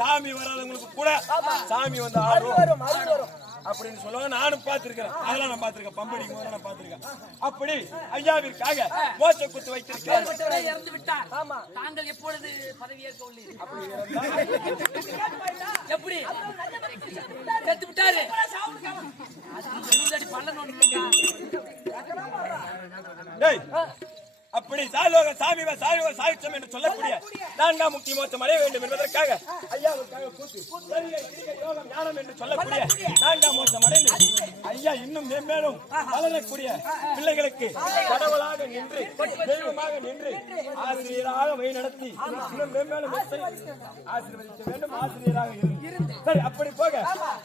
சாமி வராதவங்களுக்கு கூட சாமி வந்து ஆடும் அப்படின்னு சொல்லுவாங்க. நானும் பார்த்திருக்கிறேன், அதெல்லாம் நான் பார்த்திருக்கேன். பம்படிக்கும் போது நான் பார்த்திருக்கேன். அப்படி ஐயாவிற்காக மோச குத்து வைத்திருக்கிறேன். இறந்து விட்டார். தாங்கள் எப்பொழுது பதவியேற்க உள்ளீர்கள்? எப்படி செத்து விட்டாரு? அப்படி சாலோக சாமி சாயோக சாயுச்சம் என்று சொல்லக்கூடிய 4ஆம் முக்தி மோட்சம் அடைய வேண்டும் என்பதற்காக ஐயாவுக்காக கூத்து யோகம் ஞானம் என்று சொல்லக்கூடிய 4ஆம் மோட்சம் அடைந்து ஐயா இன்னும் மேம்பேலும் வளரக்கூடிய பிள்ளைகளுக்கு கடவுளாக நின்று தெய்வமாக நின்று ஆசிரியராக வழி நடத்தி இன்னும் மேம்பேலும் ஆசீர்வதிக்க வேண்டும். ஆசிரியராக இருந்து சரி. அப்படி போக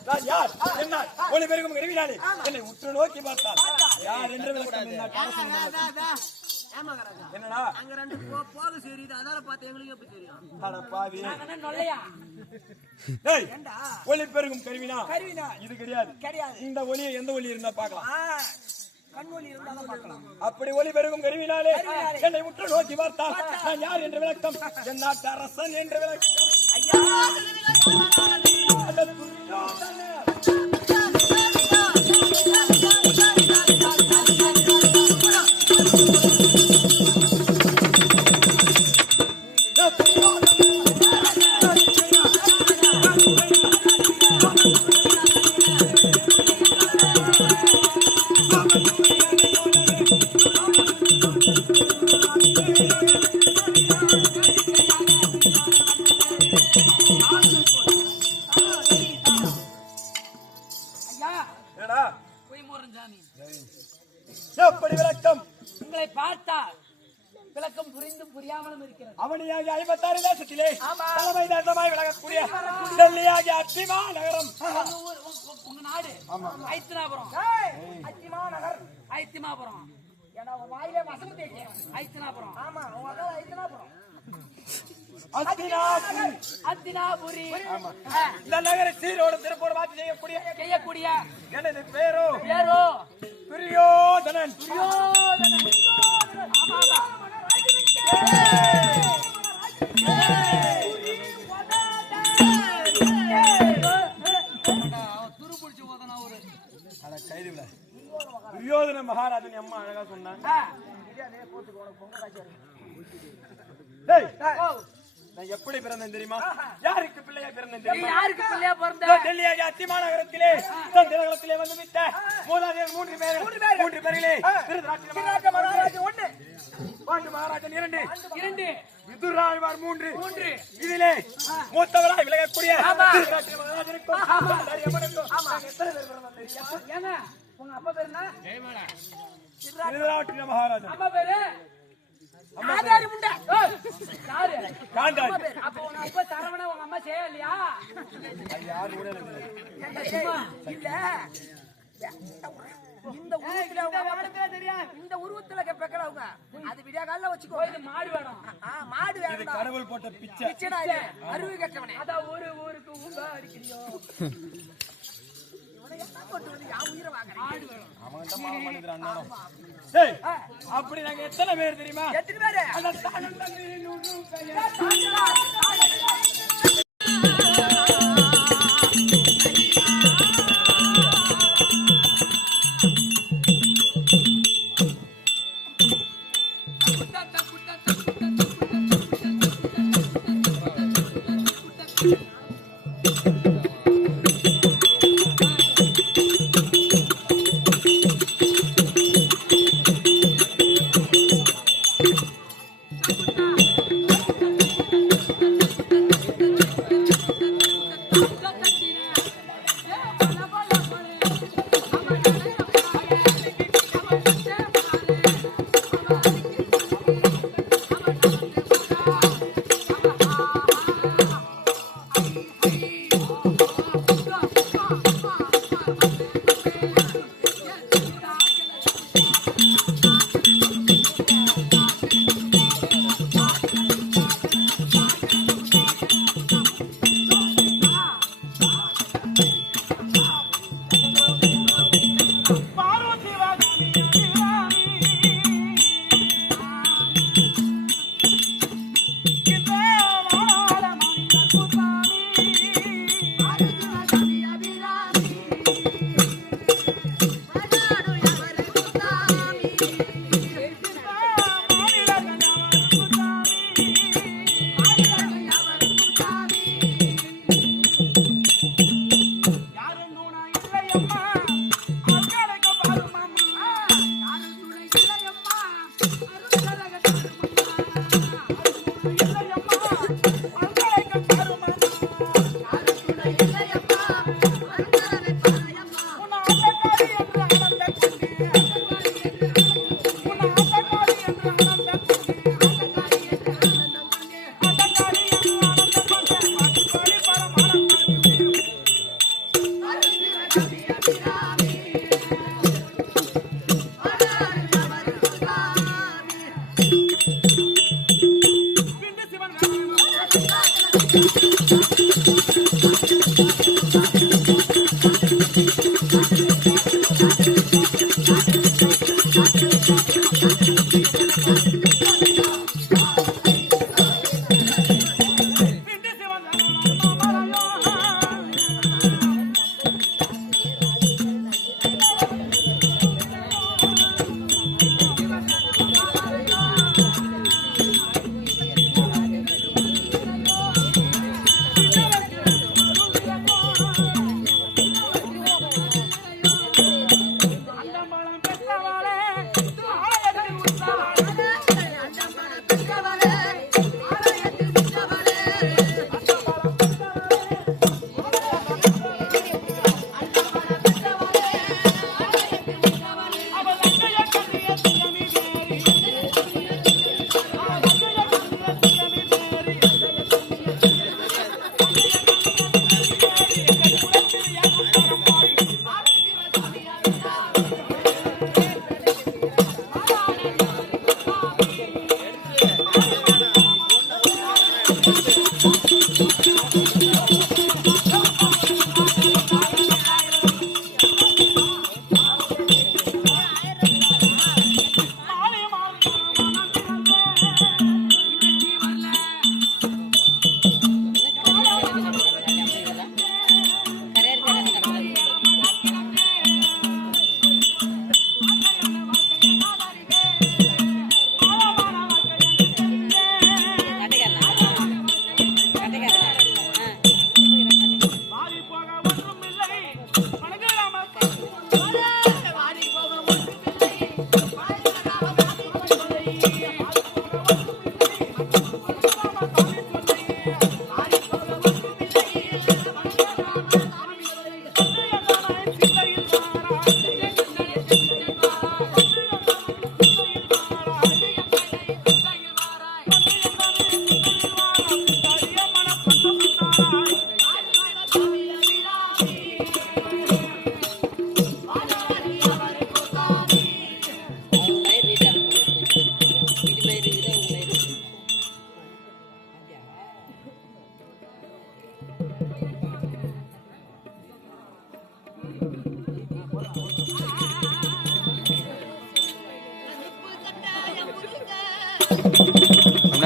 நான் யார் என்ன ஒளி பெருகும் அறிவினாலே என்னை உற்று நோக்கி பார்த்தால் யார் என்று விளக்கம் என்னடா அங்க ரெண்டு போக சரியுது, அதால பார்த்து எங்களுக்கு எப்படி தெரியும்? பாவி ஒளி பெருகும் கருவினா இது கிடையாது. இந்த ஒளியை எந்த ஒளி இருந்தா பார்க்கலாம், கண்ணொலி இருந்தாலும் பார்க்கலாம். அப்படி ஒளி பெருகும் கருவினாலே என்னை உற்று நோக்கி பார்த்தால் நான் யார் என்று விளக்கம், என் நாட்டு அரசன் என்று விளக்கம். எப்படி விளக்கம்? உங்களை பார்த்தால் விளக்கம் புரிந்தும் புரியாமலும் இருக்கிறது. அவனியாகிய 56 தேசத்திலே தலைமை தேசமாய் விளங்கக்கூடிய டெல்லியாகிய அத்திமா நகரம். உங்க நாடு ஐத்தினாபுரம். ஐத்திமாபுரம் வாயிலே வசம் தேய்க்க ஐத்தினாபுரம். ஆமா, உங்க ஐத்தனாபுரம் அத்தினாபுரி. இந்த நகரை சீரோடு திருப்போடு மாற்றி செய்யக்கூடிய எனது பேரோ துரியோதனன். துரியோதன மகாராஜன் அம்மா அழகா சொன்னாங்க. நான் எப்படி பிறந்தேன் தெரியுமா? யாருக்கு பிள்ளையா பிறந்தேன் தெரியுமா? யாருக்கு பிள்ளையா பிறந்த? டெல்லியாகிய அத்திமா நகரத்திலே தந்திரத்திலே வந்து விட்ட மூதாதையர் 3 பேர்களே திருதராஷ்டிர மகாராஜன் 1, பாண்டு மகாராஜன் 2, விதுராழ்வார் 3. இதிலே மூத்தவராய் விளங்கக்கூடிய திருதராஷ்டிர மகாராஜனுக்கும் எத்தனை பேர் பிறந்தாங்க? ஏங்க உங்க அப்பா பேரு என்ன? திருதராஷ்டிர மகாராஜன். அப்பா பேரு ஆதாரி முண்டா. யாரு? காந்தாரி. அப்ப உங்க அப்பா சரவணா, உங்க அம்மா செய்யலையா? யாரு கூட இல்ல இந்த உருவத்துல பெக்கலவங்க அது விடியா கால வச்சுக்கோ. இது மாடு வேணும். மாடு இது வேணும். கடவுள் போட்ட பிச்சை. பிச்சைடா இது. அருவி கட்டவனே. அத ஊருக்கு ஊங்க அடிக்கிறியோ. இவனை என்ன கொண்டு வந்து யா உயிரை வாங்குறீங்க? மாடு வேணும். அவன்கிட்ட மாவு பண்ணிக்கிறான். டேய், அப்படி நாங்க எத்தனை பேர் தெரியுமா? எத்தனை பேரு? அந்த தானம் தண்ணி நூறு கையா.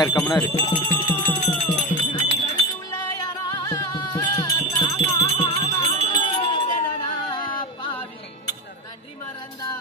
கம்மனாரு நன்றி மறந்தா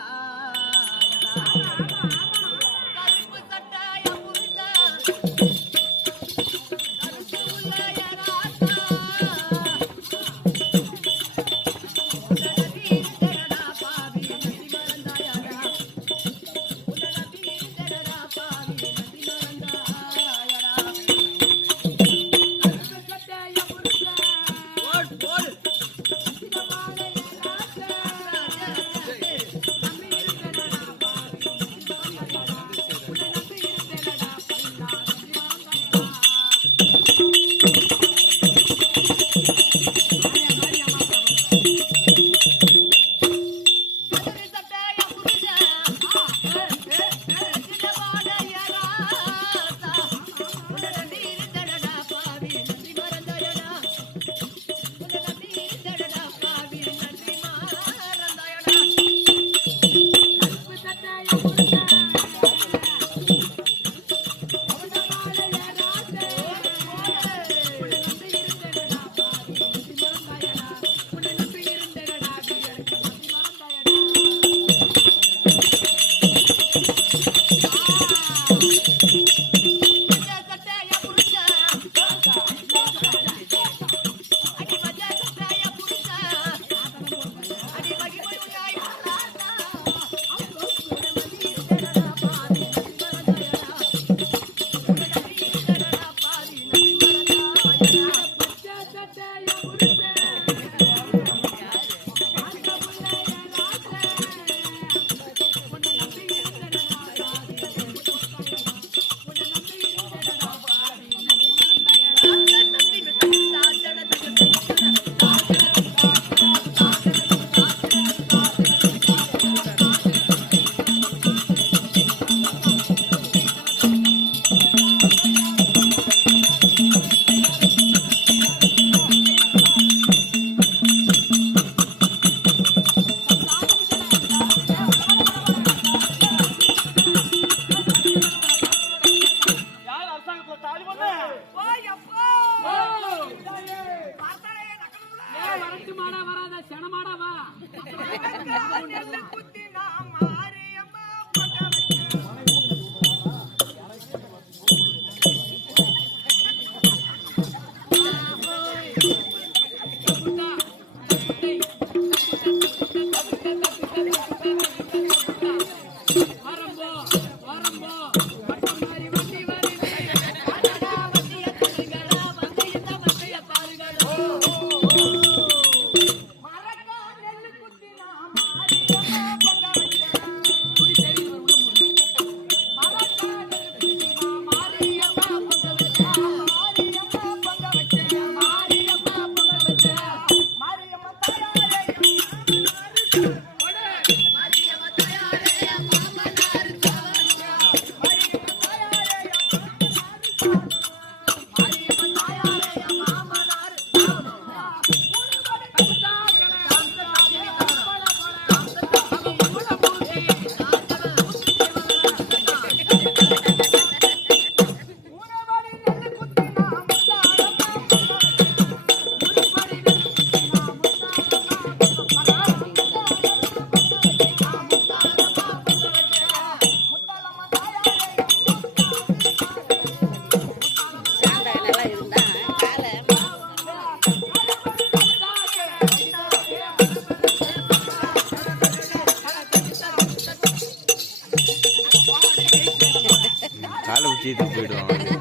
காலை உச்சிட்டு போயிடுவான்.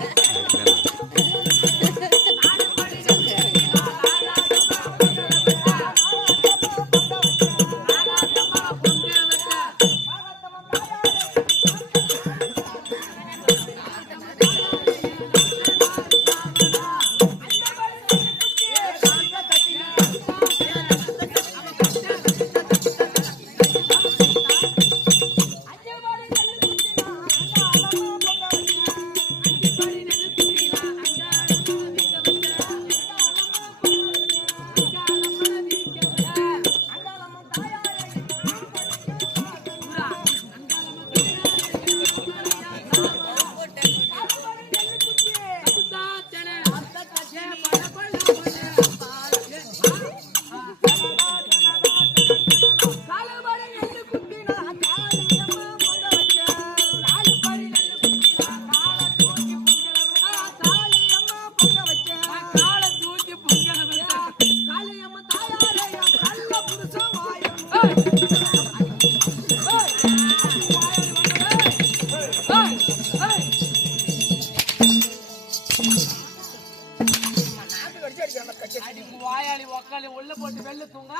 உள்ள போட்டு வெள்ள தூங்க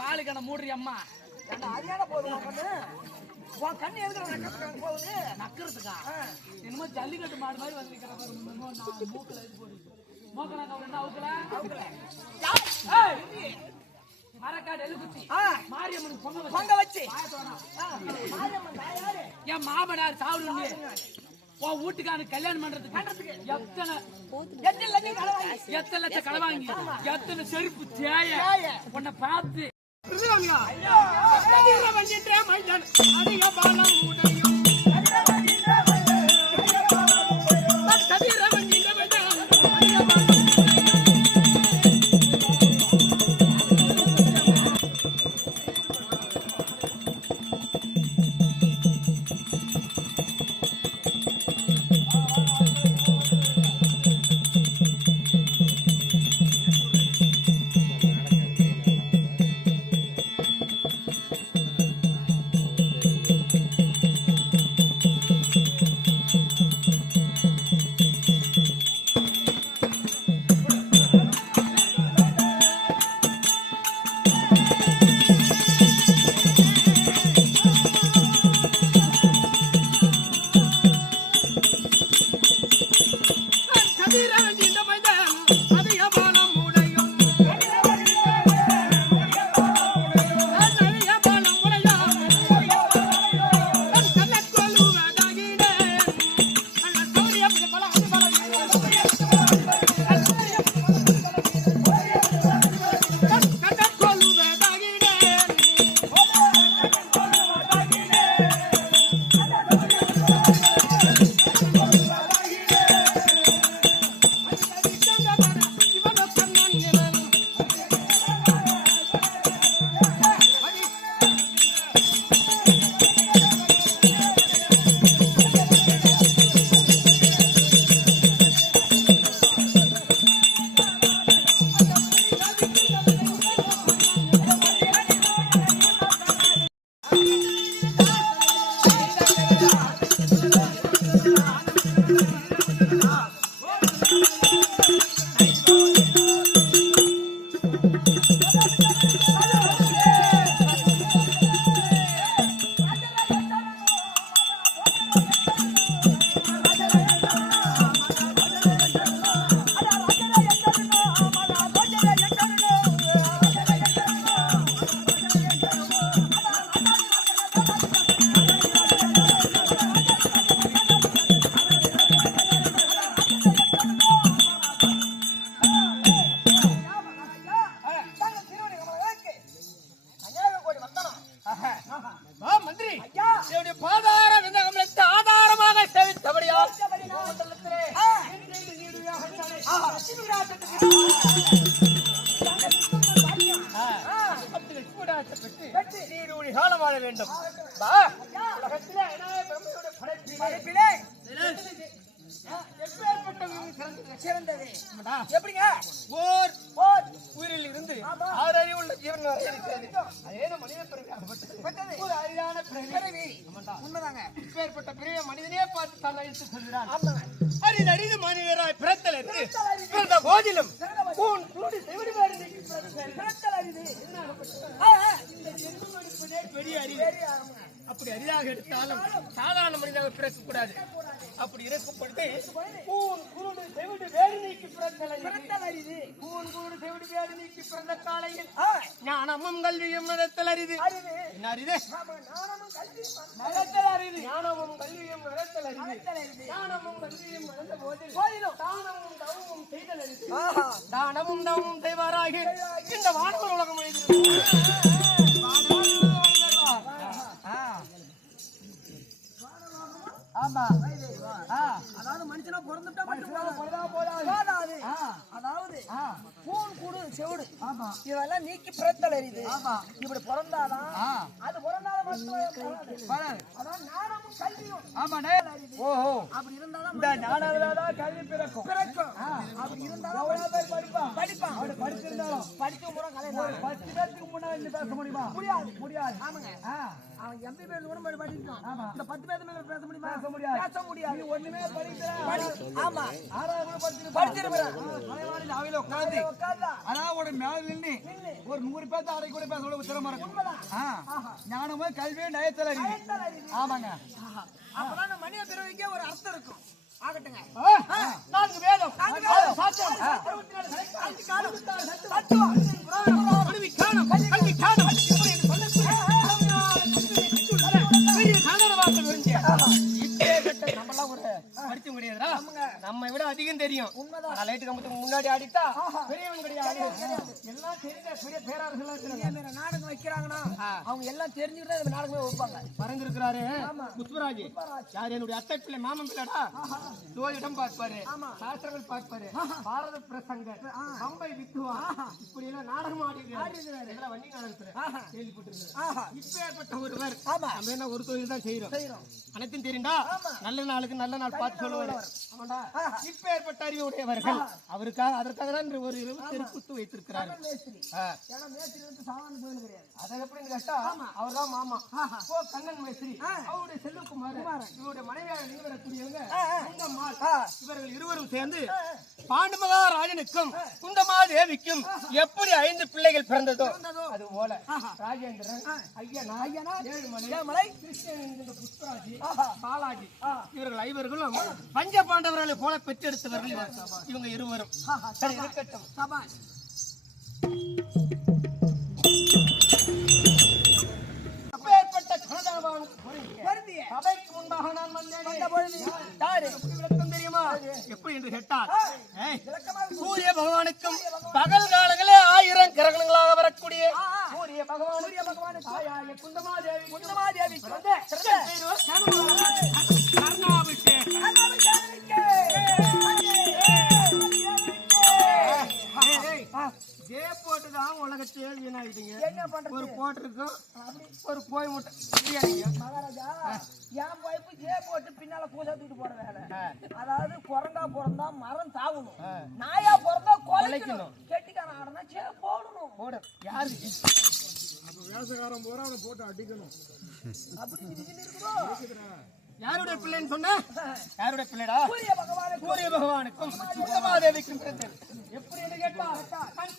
பாலு கடை மூடுறி அம்மா அரியான போகுது உன் கண்ணு எதுக்கு போகுது நக்கிறதுக்கா என்னமோ ஜல்லிக்கட்டு மாடு மாதிரி வந்து நிக்கிறேன் மூக்கல இது போடு மூக்கல மரக்காடு எலுக்குச்சி மாரியம்மனுக்கு பொங்க வச்சு என் மாமனார் சாவுடு உன் வீட்டுக்கான கல்யாணம் பண்றதுக்கு எத்தனை லட்சம் களவாங்கி எத்தனை செருப்பு தேய உன்னை பார்த்து வேண்டும். எப்படிங்க உயிரில் இருந்து 6 அறிவு உள்ள ஜீவன் வரை இருக்கிறது. அதே மனித பிறவி ஒரு அரிதான பிறவி. உண்மைதாங்க. இப்பேற்பட்ட பிறவியை மனிதனே பார்த்து தான் அழித்து சொல்கிறான். அரிதறிது மனிதராய் பிறத்தல் என்று பிறந்த போதிலும் பெரிய அறிவு. அப்படி அரிதாக எடுத்தாலும் சாதாரண மனிதனாக பிறக்கக்கூடாது. அப்படி இறக்கப்பட்டு பூன் குருடு செவிடு வேறு நீக்கி பிறத்தல் அரிது. பூன் குருடு செவிடு வேறு நீக்கி பிறந்த காலையில் ஞானமும் கல்வியும் மதத்தல் அரிது. என்ன அரிது? மதத்தல் அரிது. ஞானமும் கல்வியும் மதத்தல் அரிது. ஞானமும் கல்வியும் மறந்த போதிலும் தானமும் தவமும் செய்தல் அரிது. தானமும் தவமும் செய்வாராக இந்த வானவர் உலகம் எழுதி. ஆமா. அதாவது மனுஷனா பிறந்துட்டா போதாது. அதாவது பூன் கூடு செவிடு இதெல்லாம் நீக்கி பிறத்தல் அறிது. இப்படி பிறந்தாதான் அது பிறந்தாலும் அதான் ஞானமும் கல்வியும். அப்படி இருந்தாதான் கல்வி பிறக்கும். அப்படி இருந்தாலும் படிப்பான். படிப்பான். அவரு படிச்சிருந்தாலும் படிச்ச முறை கலைஞர் 10 பேருக்கு முன்னாடி பேச முடியுமா? முடியாது. முடியாது. ஆமாங்க. அவன் MBBS கூட படிச்சிட்டான். ஆமா. இந்த 10 பேருக்கு மேல பேச முடியுமா? பேச முடியாது. பேச முடியாது. நீ ஒண்ணுமே படிக்கல. ஆமா. 6வது கூட படிச்சிருப்பேன். மலைவாடியில் அவையில உட்கார்ந்து உட்கார்ந்தா. அதாவது மேல நின்று ஒரு 100 பேர்த்து அரை கூட பேச கூட திறமை இருக்கும். ஞானமும் கல்வியும் நயத்தல் அறிவு. ஆமாங்க. அப்பதான் அந்த மனித பிறவிக்கே ஒரு அர்த்தம் இருக்கும். ஆகட்டுங்க. 4 வேதம். 4 வேதம். சாத்தியம். 5 காலம். தத்துவம். கல்வி காணும் கல்வி காணும் இப்படி என்று சொல்லக்கூடிய பெரிய கன்னட வார்த்தை தெரிஞ்சு இப்பேற்பட்ட நம்மளாம் ஒரு படிச்சும் கிடையாதுடா. நம்மை விட அதிகம் தெரியும். ஆனா லைட்டு கம்பத்துக்கு முன்னாடி ஆடிட்டா பெரியவன் கிடையாது. எல்லாம் தெரிஞ்ச பெரிய பேராளர்களா இருக்கிறாங்க. நாடகம் வைக்கிறாங்கன்னா அவங்க எல்லாம் தெரிஞ்சுக்கிட்டு தான் இந்த நாடகமே வைப்பாங்க. பறந்திருக்கிறாரு புஷ்பராஜ். யார் என்னுடைய அத்தை பிள்ளை மாமன் பிள்ளைடா. ஜோதிடம் பார்ப்பாரு, சாஸ்திரங்கள் பார்ப்பாரு, பாரத பிரசங்க, பம்பை வித்துவா, இப்படி எல்லாம் நாடகம் ஆடிக்கிறாரு. இதெல்லாம் வண்டி நாடகத்துல கேள்விப்பட்டிருக்கிறார். இப்பேற்பட்ட ஒருவர் நம்ம என்ன ஒரு தொழில் தான் செய்யறோம். அனைத்தும் தெரியுண்டா. நல்ல நாளுக்கு நல்ல நாள் பார்த்து சொல்லுவாரு. ஆமாண்டா. இப்பேற்பட்ட அறிவு உடையவர்கள் அவருக்காக அதற்காக தான் ஒரு இரவு தெருக்குத்து வைத்திருக்கிறாரு. ஏன்னா மேஸ்திரி வந்து சாமான் போயின்னு கிடையாது. அதை எப்படின்னு கேட்டா அவர்தான் மாமா கண்ணன் மேஸ்திரி, அவருடைய செல்வகுமார், இவருடைய மனைவியாக வரக்கூடியவங்க குந்தம்மாள். இவர்கள் இருவரும் சேர்ந்து பாண்டுமகாராஜனுக்கும் குந்தமாதேவிக்கும் எப்படி 5 பிள்ளைகள் பிறந்ததோ அது போல ராஜேந்திரன், ஐயனா, ஏழுமலை, கிருஷ்ணன் என்கின்ற புஷ்பராஜி, பாலாஜி இவர்கள் 5 பஞ்ச பாண்டவர்களை போல பெற்றெடுத்தவர்கள் இவங்க இருவரும். சரி, இருக்கட்டும். அப்பேற்பட்ட கனதாவான் சபைக்கு முன்பாக நான் வந்தேன். விளக்கம் தெரியுமா எப்படி என்று கேட்டால், சூரிய பகவானுக்கும் பகல் காலங்களே 1000 கிரகணங்களாக வரக்கூடிய சூரிய பகவானுக்கு ஆயாய குந்தமாதேவி ஜே போட்டுதான் உலகத்தையே வீணாயிட்டீங்க. ஒரு போட்டிருக்கும் ஒரு கோய் முட்டை மகாராஜா என் பைப்பு ஜே போட்டு பின்னால பூசா தூக்கிட்டு போற வேலை. அதாவது குரங்கா பிறந்தா மரம் தாவணும், நாயா பிறந்தா கொலைக்கணும், கெட்டிக்கான ஆடனா ஜே போடணும். போடு யாரு வேசகாரம் போற அவனை போட்டு அடிக்கணும். அப்படி இருக்குதோ. யாருடைய பிள்ளைன்னு சொன்ன? யாருடைய பிள்ளைடா? சூரிய பகவானுக்கு சூரிய பகவானுக்கும் குந்தமாதேவிக்கும் பிறந்தது. எப்படி என்று கேட்டால் கண்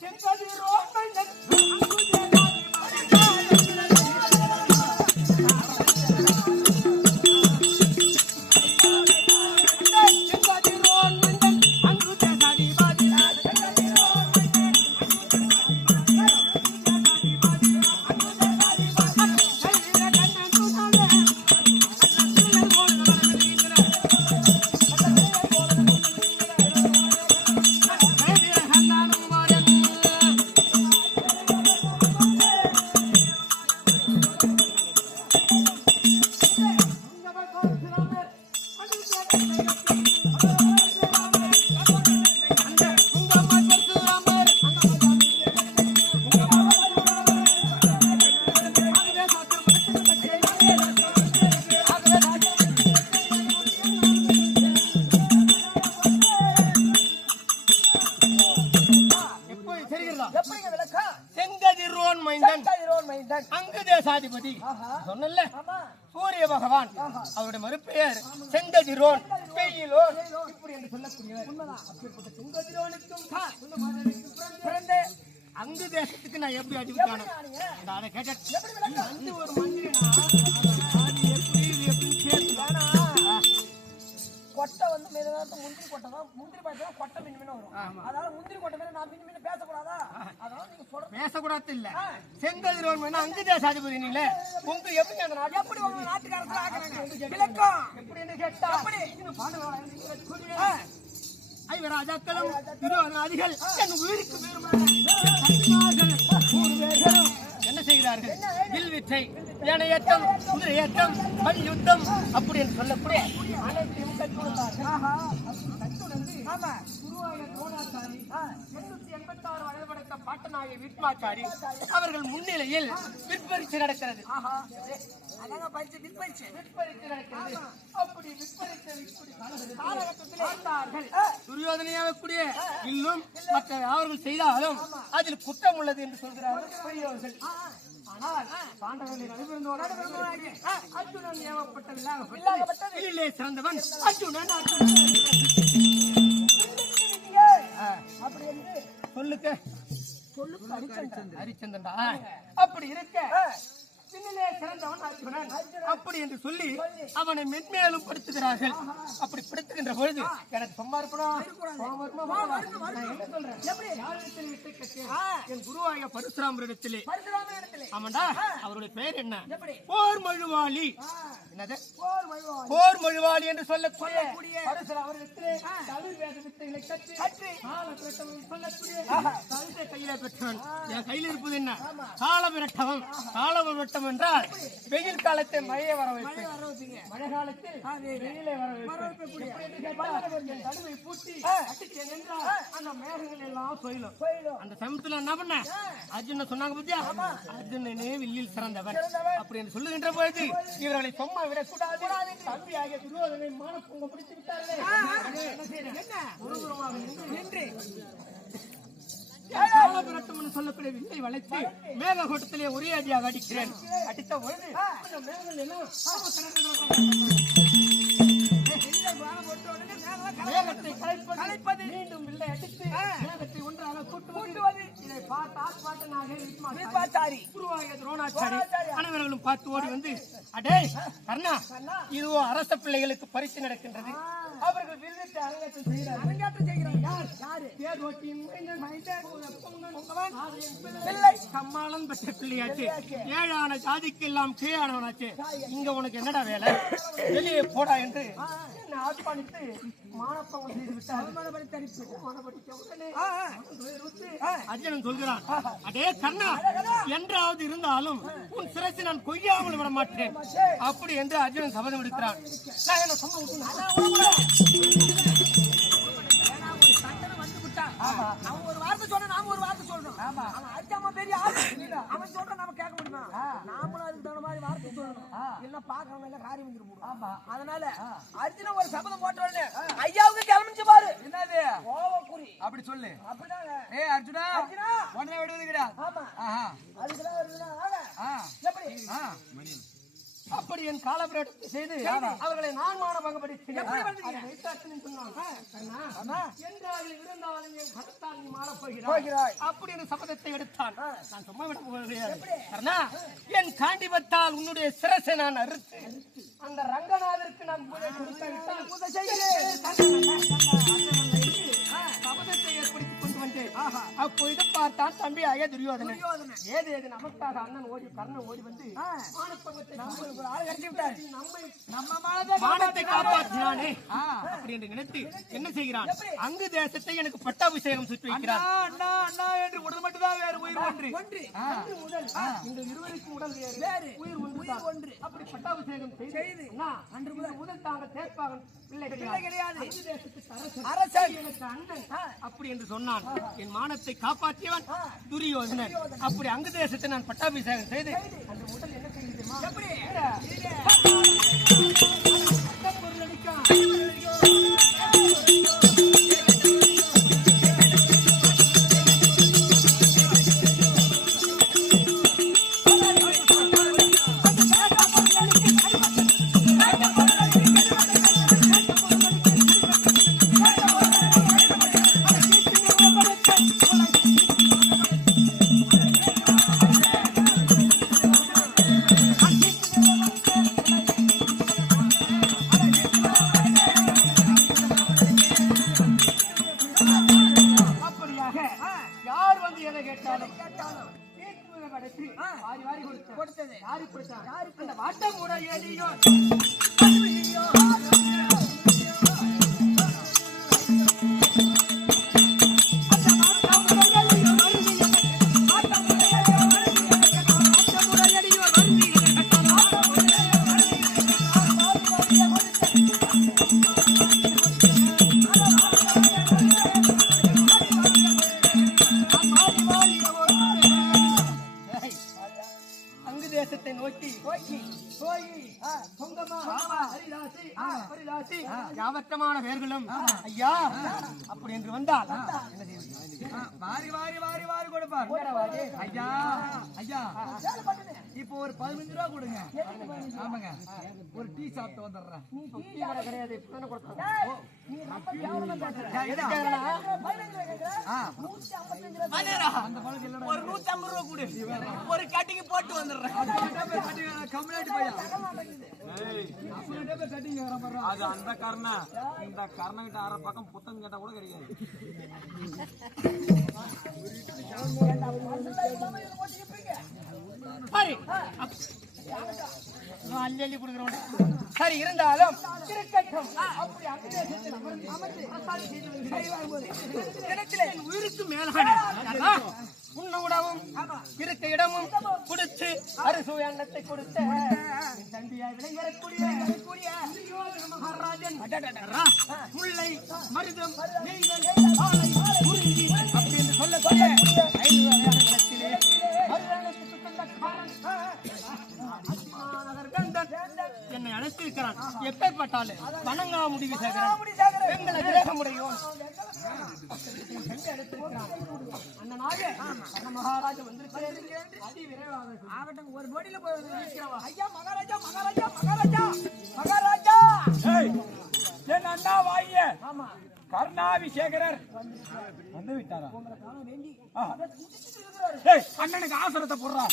செங்கதிரோன் மன்னன் அங்குதேசாதிபதி சொன்னல சூரிய பகவான். அவருடைய மறுபெயர் செங்கதிரோன், பெய்யிலோன் இப்படி என்று சொல்லக்கூடியவர். அப்படிப்பட்ட செங்கதிரோனுக்கும் பிறந்த அங்கு தேசத்துக்கு நான் எப்படி அடிவிட்டானோ அதை கேட்ட ஒரு மந்திரி கொட்டை வந்து முந்திரி கொட்டை தான். முந்திரி பார்த்தா கொட்டை மின்மின வரும். அதாவது முந்திரி கொட்டை மேல நான் மின்மின பேசக்கூடாதா? அதனால நீங்க சொல்ற பேசக்கூடாது இல்ல. செங்கதிரோன் அங்கு தேசாதிபதி நீல உங்களுக்கு எப்படி அந்த நாடு எப்படி உங்க நாட்டுக்காரத்துல ஆக்குறாங்க? விளக்கம் எப்படின்னு கேட்டா ஐவராஜாக்களும் 20 அதிகள் என் உயிருக்கு என்ன செய்கிறார்கள்? வில்வித்தை, யானையேற்றம், குதிரையேற்றம், மல் யுத்தம் அப்படி என்று சொல்லக்கூடிய அனைத்தையும் கற்றுள்ளார்கள். 886 வயது படைத்த பாட்டநாயகி வித்மாச்சாரி அவர்கள் முன்னிலையில் விற்பரிச்சு நடக்கிறது. விற்பரிச்சு நடக்கிறது. அப்படி விற்பரித்த காலகட்டத்தில் துரியோதனையாகக்கூடிய வில்லும் மற்ற அவர்கள் செய்தாலும் அதில் குற்றம் உள்ளது என்று சொல்கிறார்கள் பெரியவர்கள். ஆனால் பாண்டவர்களின் நடுவிருந்தோடு அர்ஜுனன் ஏவப்பட்ட வில்லாகப்பட்டதிலே சிறந்தவன் அர்ஜுனன். சொல்லுக்கு ஹரிச்சந்திரன்டா. அப்படி இருக்க பின்னிலே சிறந்தவன் அர்ஜுனன் அப்படி என்று சொல்லி அவனை மென்மேலும் படுத்துகிறார்கள். அப்படி படுத்துகின்ற பொழுது எனக்கு சும்மா இருக்கணும். என் குருவாய பரசுராமரிடத்திலே ஆமாண்டா. அவருடைய பெயர் என்ன? போர் மழுவாளி. என்னது போர் மழுவாளி என்று சொல்லக்கூடிய பரசுராமரிடத்திலே தமிழ் வேத வித்தைகளை கற்று சொல்லக்கூடிய கையில பெற்றவன். என் கையில் இருப்பது என்ன? காலவிரட்டவம். காலவிரட்டம் என்றால் வெயில் காலத்தை மழையை வர வைப்பேன், மழை காலத்தில் வெயிலை வர வைப்பேன். தடுவை பூட்டி அடிச்சேன் என்றால் அந்த மேகங்கள் எல்லாம் சொயிலும். அந்த சமயத்துல என்ன பண்ண அர்ஜுன சொன்னாங்க பத்தியா, அர்ஜுனனே வில்லில் சிறந்தவன் அப்படி என்று சொல்லுகின்ற பொழுது இவர்களை சும்மா விடக்கூடாது. தம்பி ஆகிய துரியோதனை மானப்பொங்க பிடித்து விட்டார்கள். சொல்லக்கூடிய வில்லை வளைத்து மேக கோட்டத்திலே ஒரே அடியாக அடிக்கிறேன். அடித்த பொழுது மேகத்தை கலைப்பது மீண்டும் வில்லை அடித்து மேகத்தை ஒன்றாக கூட்டுவது. இதை பார்த்து குருவாகிய துரோணாச்சாரி அனைவர்களும் பார்த்து ஓடி வந்து, அடே கர்ணா, இதுவோ அரச பிள்ளைகளுக்கு பரிசு நடக்கின்றது. அவர்கள் வில்லிட்டு அரங்கேற்றம் செய்கிறார்கள். சம்மாளம் பெற்ற பிள்ளையாச்சு, ஏழான ஜாதிக்கு எல்லாம் கீழானவனாச்சு. இங்க உனக்கு என்னடா வேலை? வெளியே போடா என்று ஆட்பாணித்து மானப்பவன் செய்து விட்டார். அர்ஜுனன் சொல்கிறான், அடே கண்ணா, என்றாவது இருந்தாலும் உன் சிரசை நான் கொய்யாமல் விட மாட்டேன் அப்படி என்று அர்ஜுனன் சபதம் எடுக்கிறான். அவன் ஒரு வார்த்தை சொன்னா நாம ஒரு வார்த்தை சொல்லணும். அவன் அடிச்சாம பெரிய ஆளு, அவன் சொல்ற நாம கேட்க முடியுமா? நாமளும் அதுக்கு தகுந்த மாதிரி வார்த்தை சொல்லணும். இல்ல பாக்குறவங்க எல்லாம் காரியம் வந்துட்டு போடும். அதனால அர்ஜுன ஒரு சபதம் போட்ட உடனே ஐயாவுக்கு கிளம்பிச்சு பாரு. என்னது கோவக்குறி அப்படி சொல்லு. அப்படிதான் அர்ஜுனா உடனே விடுவது கிடையாது. அதுக்குதான் எப்படி அப்படி என் காலபிரேட்டத்தை செய்து அவர்களை நான் மானபங்கப்படுத்தி அப்படி என் சபதத்தை எடுத்தான். நான் சும்மா விட போகிறேன். என் காண்டிபத்தால் உன்னுடைய சிரசை நான் அறுத்து அந்த ரங்கநாதருக்கு நான் சபதத்தை ஏற்படுத்திக் கொண்டு வந்தேன். அப்பொழுது பார்த்தான் தம்பி ஆகிய துரியோதனன். ஏது நமக்காக அண்ணன் ஓடி கர்ணன் ஓடி வந்து மானத்தை காப்பாற்றினானே அப்படி என்று நினைத்து என்ன செய்கிறான்? அங்கு தேசத்தை எனக்கு பட்டாபிஷேகம் சுற்றி வைக்கிறார். என்று உடல் மட்டும்தான் வேறு உயிர் ஒன்று. இந்த இருவருக்கும் உடல் வேறு உயிர் ஒன்று. அப்படி பட்டாபிஷேகம் செய்து அன்று முதல் தாங்கள் தேர்ப்பாக பிள்ளை கிடையாது. அரசன் எனக்கு அண்ணன் அப்படி என்று சொன்னான். என் மானத்தை காப்பாற்றியவன் துரியோதனன். அப்படி அங்கு தேசத்தை நான் பட்டாபிஷேகம் செய்து அன்று முதல் என்ன செய்து யாவற்றமான பேர்களும் ஐயா அப்படி என்று வந்தால் வாரி வாரி வாரி வாரி கொடுப்பார் ஐயா ஐயா இப்போ ஒரு 15 ரூபா கொடுங்க. ஆமாங்க, ஒரு டீ சாப்பிட்டு வந்துடுறேன். கிடையாது அந்த பழக்கம் இல்ல. ஒரு 150 ரூபா கொடு, ஒரு கட்டிங் போட்டு வந்துடுறேன். கம்ப்ளைண்ட் பையா அது அந்த காரணா இந்த காரணம் கிட்ட அரை பக்கம் புத்தகம் கேட்டா கூட கிடைக்காது. அள்ளி கொடுக்குறோம். சரி இருந்தாலும் உயிருக்கு மேலான உண்ண உணவும் இருக்க இடமும் கொடுத்து அரிசு எண்ணத்தை கொடுத்த தம்பியாய் விளையக்கூடிய மகாராஜன் முல்லை மருதம் நெய்தல் ஆலை குறிஞ்சி அப்படி என்று சொல்லக்கூடிய 5 வகையான நிலத்திலே என்னை அழைத்திருக்கிறான். எப்பேற்பட்டாலும் வணங்கா முடிவு செய்கிறான். எங்களை விவேக முடியும் மகாராஜா வந்திருக்கிறேன். ஒரு நொடியில போய் ஐயா மகாராஜா மகாராஜா மகாராஜா மகாராஜா என் அண்ணா வாய கருணாபிஷேகரர் வந்து விட்டாரா? அண்ணனுக்கு ஆசனத்தை போடுறா.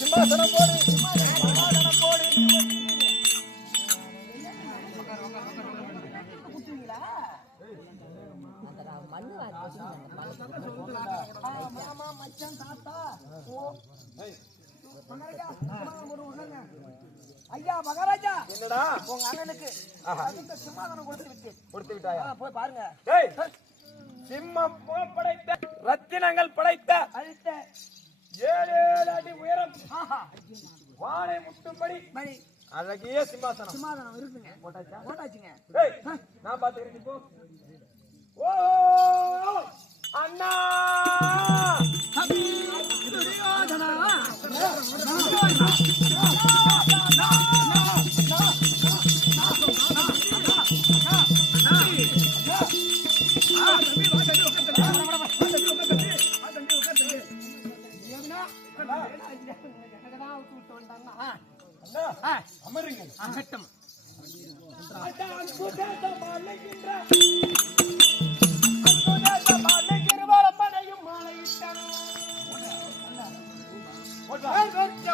சிம்மாசனம் போடு, சிம்மாசனம் போடு. ஐயா மகாராஜா என்னடா உங்க அண்ணனுக்கு சிம்மாசனம் கொடுத்து விட்டாயா? போய் பாருங்க. சிம்மம் படைத்த ரத்தினங்கள் படைத்த அழித்த 7 அடி உயரம் வானை முட்டும்படி படி அழகிய சிம்மாசனம் சிம்மாசனம் இருக்குங்க. போட்டாச்சுங்க. நான் பாத்துக்கிறேன். இப்போ ஓ அண்ணா அமருங்க. அகட்டம்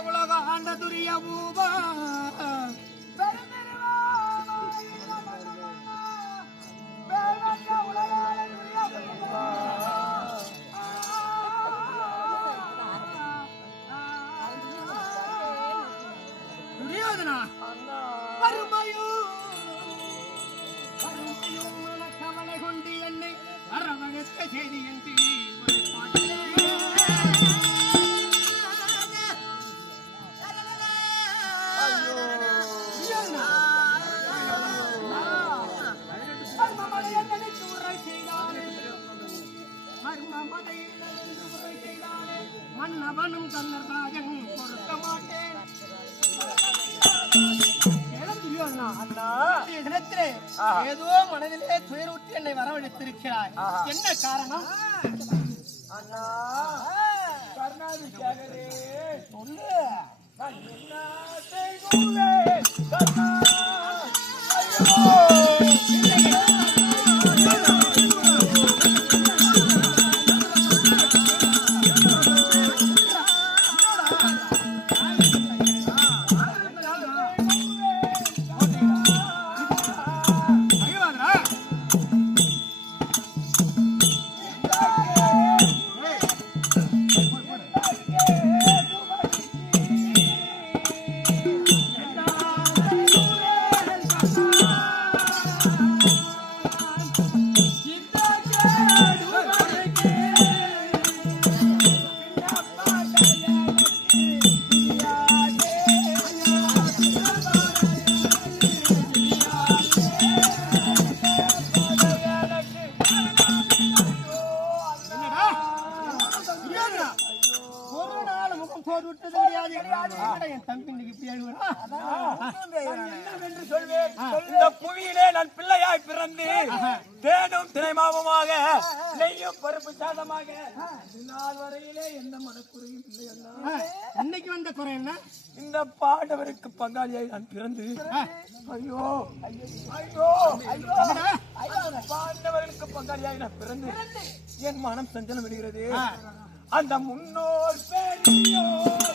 உலக ஆண்ட துரிய பூபா கவலை கொண்டு என்னை அரவணைத்த செய்தி என்று மன்னவனும் தன்னர் ராஜன் கொடுக்க மாட்டேன். தினத்திலே ஏதோ மனதிலே துயரூட்டி என்னை வரவழைத்திருக்கிறாய். என்ன காரணம்? அண்ணா கருணாபிஷேகரே சொல்லு. நான் என்ன செய்வேன் கருணா? பெரியவனா? நான் என்னவென்று சொல்வேன்? இந்த புவியிலே நான் பிள்ளையாய் பிறந்து தேனும் தினைமாவுமாக நெய்யும் பருப்பு சாதமாக நாள் வரையிலே எந்த மனக்குறையும் இல்லை அண்ணா. இன்னைக்கு வந்த குறை என்ன? இந்த பாண்டவருக்கு பங்காளியாய் நான் பிறந்து ஐயோ ஐயோ ஐயோ பாண்டவருக்கு பங்காளியாய் நான் பிறந்து என் மனம் சஞ்சலம் விடுகிறது. அந்த முன்னோர் பெரியோர்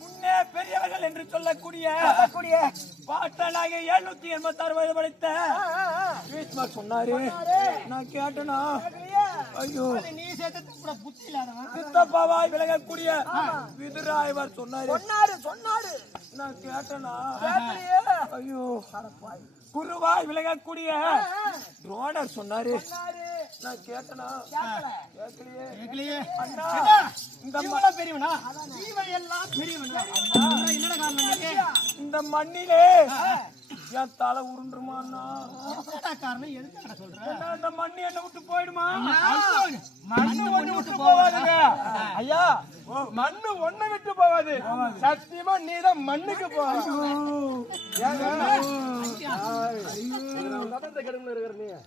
முன்னே பெரியவர்கள் என்று சொல்லக்கூடிய பாட்டனாக 786 வயது படைத்த பீஷ்மர் சொன்னாரு. நான் கேட்டனா ஐயோ நீ சேர்த்து கூட புத்தி இல்லாதவன். சித்தப்பாவாய் விலகக்கூடிய விதுராயவர் சொன்னாரு. நான் கேட்டனா ஐயோ குருவாய் விலகக்கூடிய துரோணர் சொன்னாரு. நான் கேட்டனா கேட்கலையே. அண்ணா இந்த பெரியவனா? இவன் எல்லாம் பெரியவனா? என்னடா காரணம்? இந்த மண்ணிலே என் தலை உருண்டுருமாண்ணா. காரணம் எதுக்கு சொல்றேன்? இந்த மண்ணு என்ன விட்டு போயிடுமா? மண்ணு ஒண்ணு விட்டு போவாதுங்க ஐயா. மண்ணு ஒண்ணு விட்டு போவாது. சத்தியமா நீதான் மண்ணுக்கு போவாது.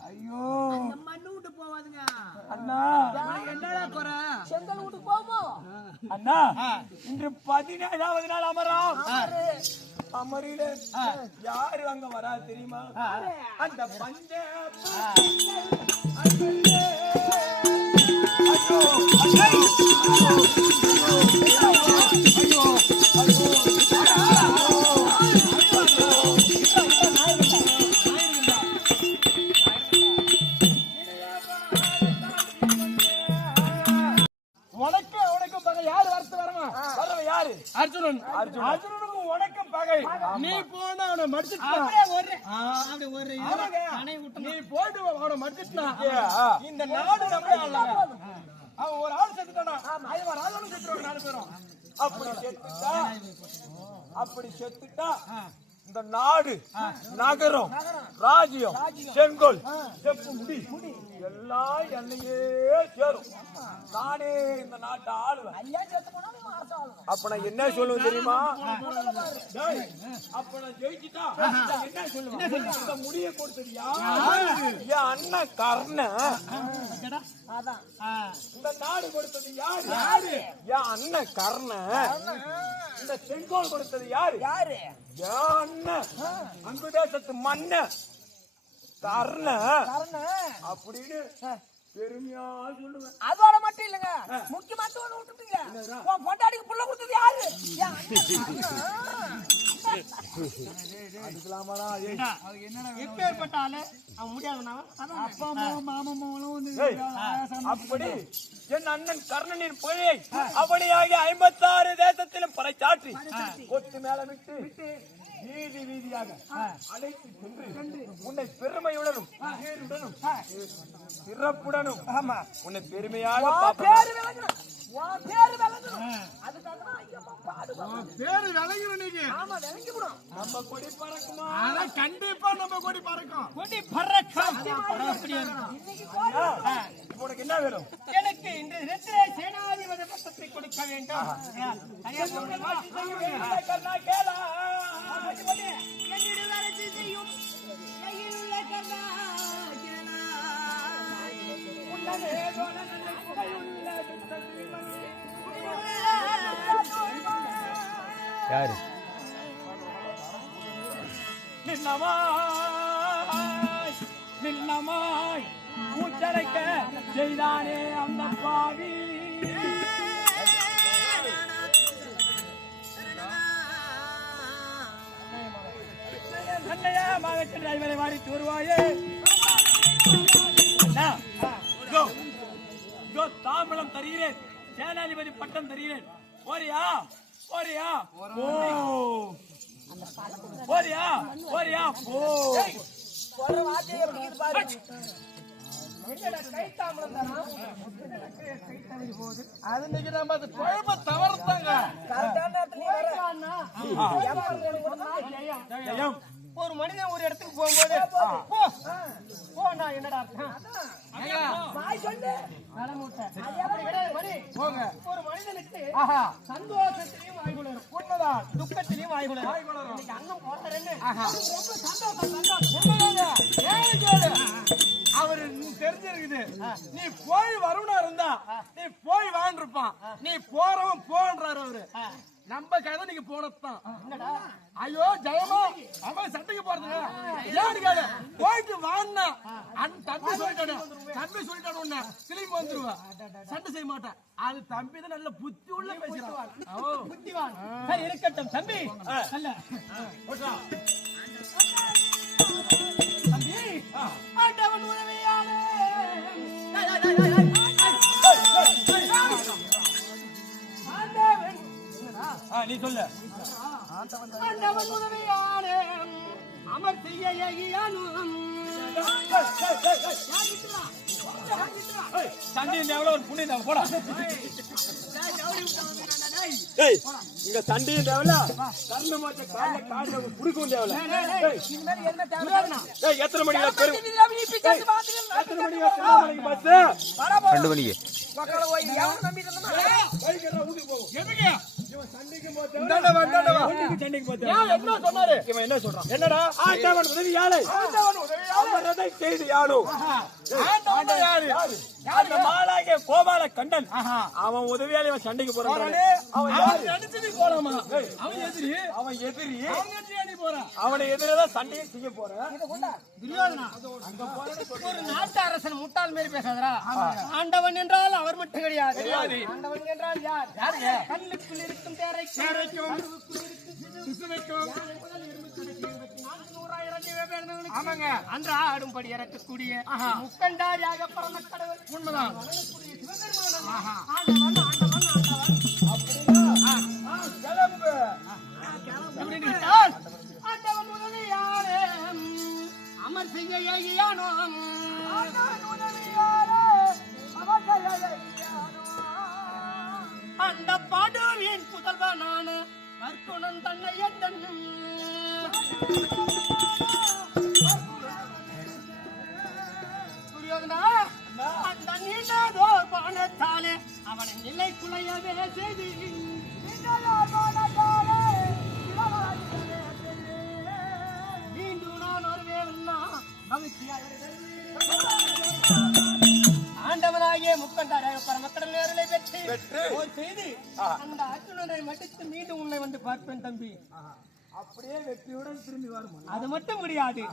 ஐயோ மண்ணு விட்டு போவாதுங்க. அண்ணா என்னடா குறை? செங்கல் விட்டு போவோம். அண்ணா இன்று 17வது நாள் அமரம். அமரில யாரு அங்க வரா தெரியுமா? அந்த பஞ்ச உனக்கு அவனுக்கும் பகை யாரு? வரத்து வரமா வரவன் யாரு? அர்ஜுனன். அர்ஜுனனுக்கும் உனக்கும் பகை. நீ போன அவனை மடிச்சுட்டா நீ போயிட்டு அவனை மடிச்சுட்டா இந்த நாடு நம்ம அவன் ஒரு ஆள் செத்துட்டானா? ஐவர் ஆளும் செத்துருவாங்க 4 பேரும். அப்படி செத்துட்டா இந்த நாடு நகரம் ராஜ்யம் செங்கோல் செப்பு முடி எல்லாம் என்னையே சேரும். நானே இந்த நாட்டை ஆளுவேன். அப்ப நான் என்ன சொல்லுவேன் தெரியுமா? அப்ப நான் ஜெயிச்சுட்டா என்ன சொல்லுவேன்? இந்த முடிய கொடுத்தது யாரு? என் அண்ணன் கர்ணன். இந்த நாடு கொடுத்தது யாரு? என் அண்ணன் கர்ணன். இந்த செங்கோல் கொடுத்தது யாரு? என் அண்ணன் அங்கு தேசத்து மன்னன் கர்ணன் அப்படின்னு பெருமையா சொல்லுவேன். அதோட மட்டும் இல்லங்க, முக்கியமா ஒண்ணு விட்டுட்டீங்க. உன் பொண்டாட்டிக்கு புள்ள கொடுத்தது யாரு? எப்பேற்பட்ட ஆளு அவன் முடியாதுனா? அப்பா அம்மா மாமா மாமலும் அப்படி என் அண்ணன் கர்ணனின் புகழை அவனையாகி 56 தேசத்திலும் பறைச்சாற்றி கொத்து மேல விட்டு வீதி வீதியாக அழைத்து சென்று உன்னை பெருமையுடனும் சிறப்புடனும் உன்னை பெருமையாக நம்ம கொடி பறக்குமா? கண்டிப்பா நம்ம கொடி பறக்கும். கொடி பறக்கும். உனக்கு என்ன வேணும்? எனக்கு இந்த ரெத்திரை சேனாதிபதி பட்டத்தை கொடுக்க வேண்டும். யாரு? நின்னமாய் மூச்சரைக்க செய்தானே அந்த பாவி. அண்ணையா மகன் டிரைவரை வாரிட்டு வருவாயே. தாம்பலம் தருகிறேன், சேனாதிபதி பட்டம் தருகிறேன். போறியா போறியா போறியா போறியா போ. சொல்ற வார்த்தையை எப்படி இருக்குது பாரு. அது இன்னைக்கு நம்ம அது குழப்ப தவறுத்தாங்க. கரெக்டான நேரத்துல நீ வர. ஜெயம். ஒரு மனிதன் ஒரு இடத்துக்கு போகும்போது போ போனா என்னடா அர்த்தம்? வாய் சொல்லு. போங்க. ஒரு மனிதனுக்கு சந்தோஷத்திலையும் வாய்குளரும், உண்மைதான், துக்கத்திலையும் வாய்குளரும். இன்னைக்கு அண்ணன் போடுறேன்னு ரொம்ப சந்தோஷம். அவரு தெரிஞ்சிருக்குது, நீ போய் வருவனா இருந்தா நீ போய் வாண்டிருப்பான், நீ போறவன் போன்றாரு அவரு. நம்ம கதை நீங்க போனதான். ஐயோ ஜெயமா அவன் சண்டைக்கு போறதுங்க ஏன்னு கேளு, போயிட்டு வான்னா தம்பி சொல்லிட்டானு உன்ன திரும்பி வந்துருவா, சண்டை செய்ய மாட்டான். அது தம்பி தான் நல்ல புத்தி உள்ள பேசுறான். புத்திவான். சரி இருக்கட்டும் தம்பி. அல்ல தம்பி, ஆண்டவன் உதவியாலே நீ சொல்லு. ஆண்டவன் உதவியாலே அமர் செய்ய சண்டையின் எவ்வளவு ஒரு புண்ணியம் போடா. இங்க சண்டையும் தேவையில்ல, கர்ணமாச்ச கால கால குடுக்கவும் தேவையில்ல. எத்தனை மணிக்கு எத்தனை மணிக்கு பஸ்? 2 மணிக்கு. என்ன சொல்றான்? என்னடா ஆண்டவன் உதவியாளை அவரதை செய்து யாரும் அந்த மாலாகிய கோபால கண்டன் அவன் உதவியாளி அவன் சண்டைக்கு போறான். அவன் எதிரி அவனை எதிரதான் சண்டையை செய்ய போறான். ஒரு நாட்டு அரசன் முட்டாள் மாரி பேசாதரா. ஆண்டவன் என்றால் அவர் மட்டும் கிடையாது. ஆண்டவன் என்றால் யார்? கல்லுக்குள் இருக்கும் தேரைக்கும் ஆமாங்க, அன்று ஆடும்படி இறக்கக்கூடிய முக்கண்டாரியாக பிறந்த கடவுள். உண்மைதான். ஆண்டவன் ஆண்டவன் உதவியாரே அமர் செய்ய அந்த பாடுவின் புதல்வனான கற்குணன் தன்னை எத்தன் துரியோதனா அந்த நீண்டதோர் பானத்தாலே அவனை நிலை குலையவே செய்து மீண்டும் நான் வருவேன்னா ஆண்டவனாகிய முக்கண்டாராக பரமக்கடல் நேரலை பெற்று ஒரு செய்தி அந்த அர்ஜுனனை மடித்து மீண்டும் உன்னை வந்து பார்ப்பேன் தம்பி. அப்படியே வெற்றியுடன் திரும்பி வரும். அது மட்டும் முடியாது,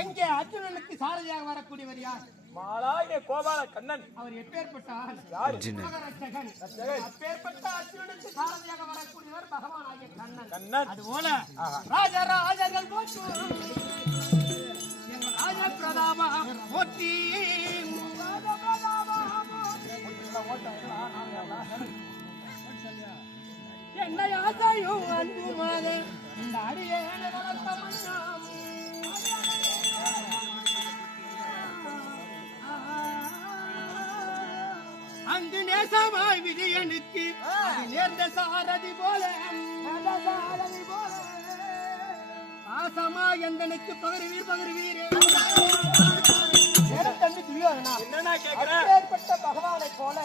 அங்கே அர்ஜுனனுக்கு சாரதியாக வரக்கூடியவர் யார்? மாலாகிய கோபால கண்ணன். அவர் எப்பேற்பட்டார்? அர்ஜுனன். அப்பேற்பட்ட அர்ஜுனனுக்கு சாரதியாக வரக்கூடியவர் பகவான் ஆகிய கண்ணன். அதுபோல ராஜராஜர்கள் போற்றும் எங்கள் ராஜ பிரதாபா போற்றி என்னை ஆசையும் அன்புமாக இந்த அடியேனை வளர்த்த மன்னாம். அங்கு நேசமாய் விஜயனுக்கு நேர்ந்த சாரதி போல பாசமாய் எந்தனுக்கு பகருவீரே. என்னன்னா கேக்குறேன்? ஏற்பட்ட பகவானை போல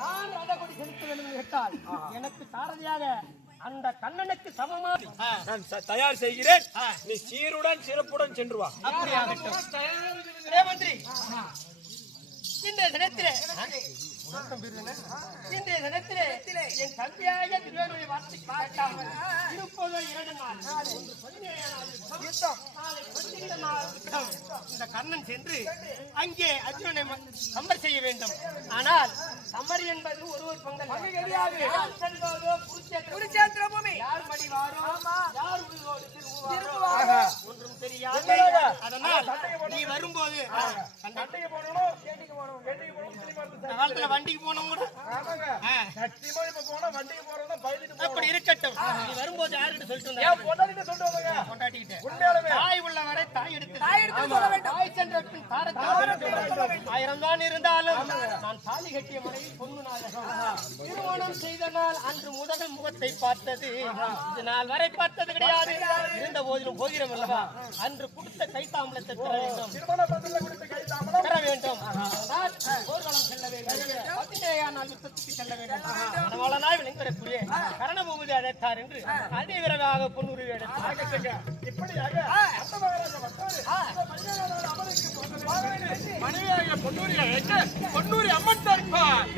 நான் ரதகுடி செலுத்த வேண்டும் கேட்டால் எனக்கு சாரதியாக அந்த கண்ணனுக்கு சமமாக நான் தயார் செய்கிறேன். நீ சீருடன் சிறப்புடன் சென்று வா. அப்படியாகட்டும். மந்திரி இந்த தினத்திலே இன்றைய தினத்திலே என் தம்பியாக திருவேணுடைய வார்த்தை காட்டாமல் இருப்பதோ 2 நாள். ஒன்று 17 நாள் யுத்தம். நாளை 17 நாள் யுத்தம். இந்த கர்ணன் சென்று அங்கே அர்ஜுனனை சம்பர் செய்ய வேண்டும். ஆனால் சம்பர் என்பது ஒரு பங்கு கிடையாது. குருச்சேத்திர பூமி. யார் மடிவாரோ யார் உயிரோடு திரும்புவாரோ ஒன்றும் தெரியாது. அதனால் நீ வரும்போது சண்டைக்கு போனோம் கேட்டிக்கு போனோம் கேட்டிக்கு போனோம் காலத்துல வண்டிக்கு போனோம் கூட சத்தியமா இப்ப போனா வண்டிக்கு போறோம்னா பயந்துட்டு அப்படி இருக்கட்டும். நீ வரும்போது யாருன்னு சொல்லிட்டு வந்தா? ஏன் பொண்டாட்டிட்ட சொல்லிட்டு வந்தங்க கொண்டாட்டிக்கிட்டு உண்மையாலுமே தாய் உள்ள வரை தாய் எடுத்து சொல்ல வேண்டும். தாய் சென்ற பின் தாரத்தை 1000 தான் இருந்தாலும் நான் தாலி கட்டிய முறையில் பொண்ணு நாயகம் திருமணம் செய்த நாள் அன்று முதல் முகத்தை பார்த்தது. இது நாள் வரை பார்த்தது கிடையாது. இருந்த போதிலும் போகிறோம் அல்லவா? அன்று கொடுத்த கைத்தாம்பலத்தை தர வேண்டும். திருமண பந்தல்ல கொடுத்த கை தாமதம் தர வேண்டும். அதனால் போர்க்களம் செல்ல வேண்டும். 17 நாள் யுத்தத்துக்கு செல்ல வேண்டும். மணவாளனாய் விளங்கக்கூடிய கரணபூபதி அழைத்தார் என்று அதே விரைவாக பொன்னுருவி எடுத்தார். இப்படியாக அந்த மகாராஜா வந்தாரு. மனைவியாக பொன்னூரியை அழைக்க பொன்னூரி அம்மன் தருப்பார்.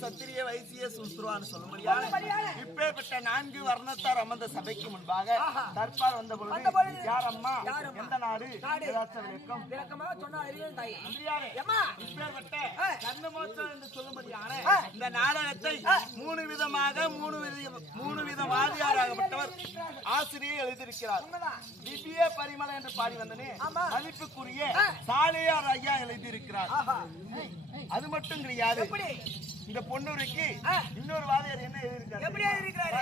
சத்திரிய வைசிய சுஸ்ருவான்னு சொல்லும்படியாக இப்பேற்பட்ட 4 வர்ணத்தார் அமர்ந்த சபைக்கு முன்பாக தற்பார் வந்த பொழுது யார் அம்மா எந்த நாடு விளக்கமாக சொன்னால் அறிவேன் தாயே. இப்பேற்பட்ட கர்ணமோட்சம் என்று சொல்லும்படியான இந்த நாடகத்தை 3 விதமாக 3 வித வாதியாராகப்பட்டவர் ஆசிரியர் எழுதியிருக்கிறார். திவ்ய பரிமள என்று பாடி வந்தனே மதிப்புக்குரிய சாலையார் ஐயா எழுதியிருக்கிறார். அது மட்டும் கிடையாது, இந்த பொன்னூருக்கு இன்னொரு வாதியார் என்ன எழுதியிருக்கிறார்?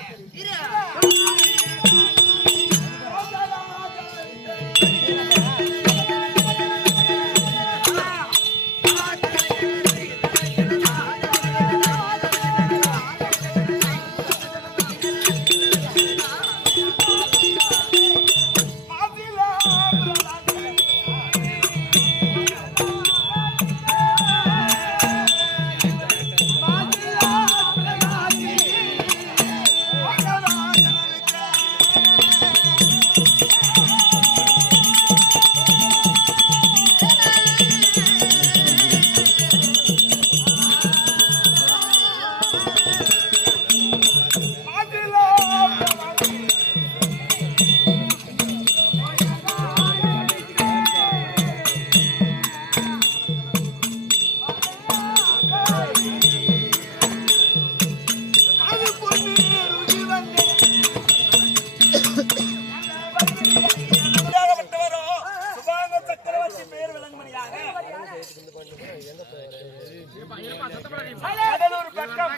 கடலூர் பக்கம்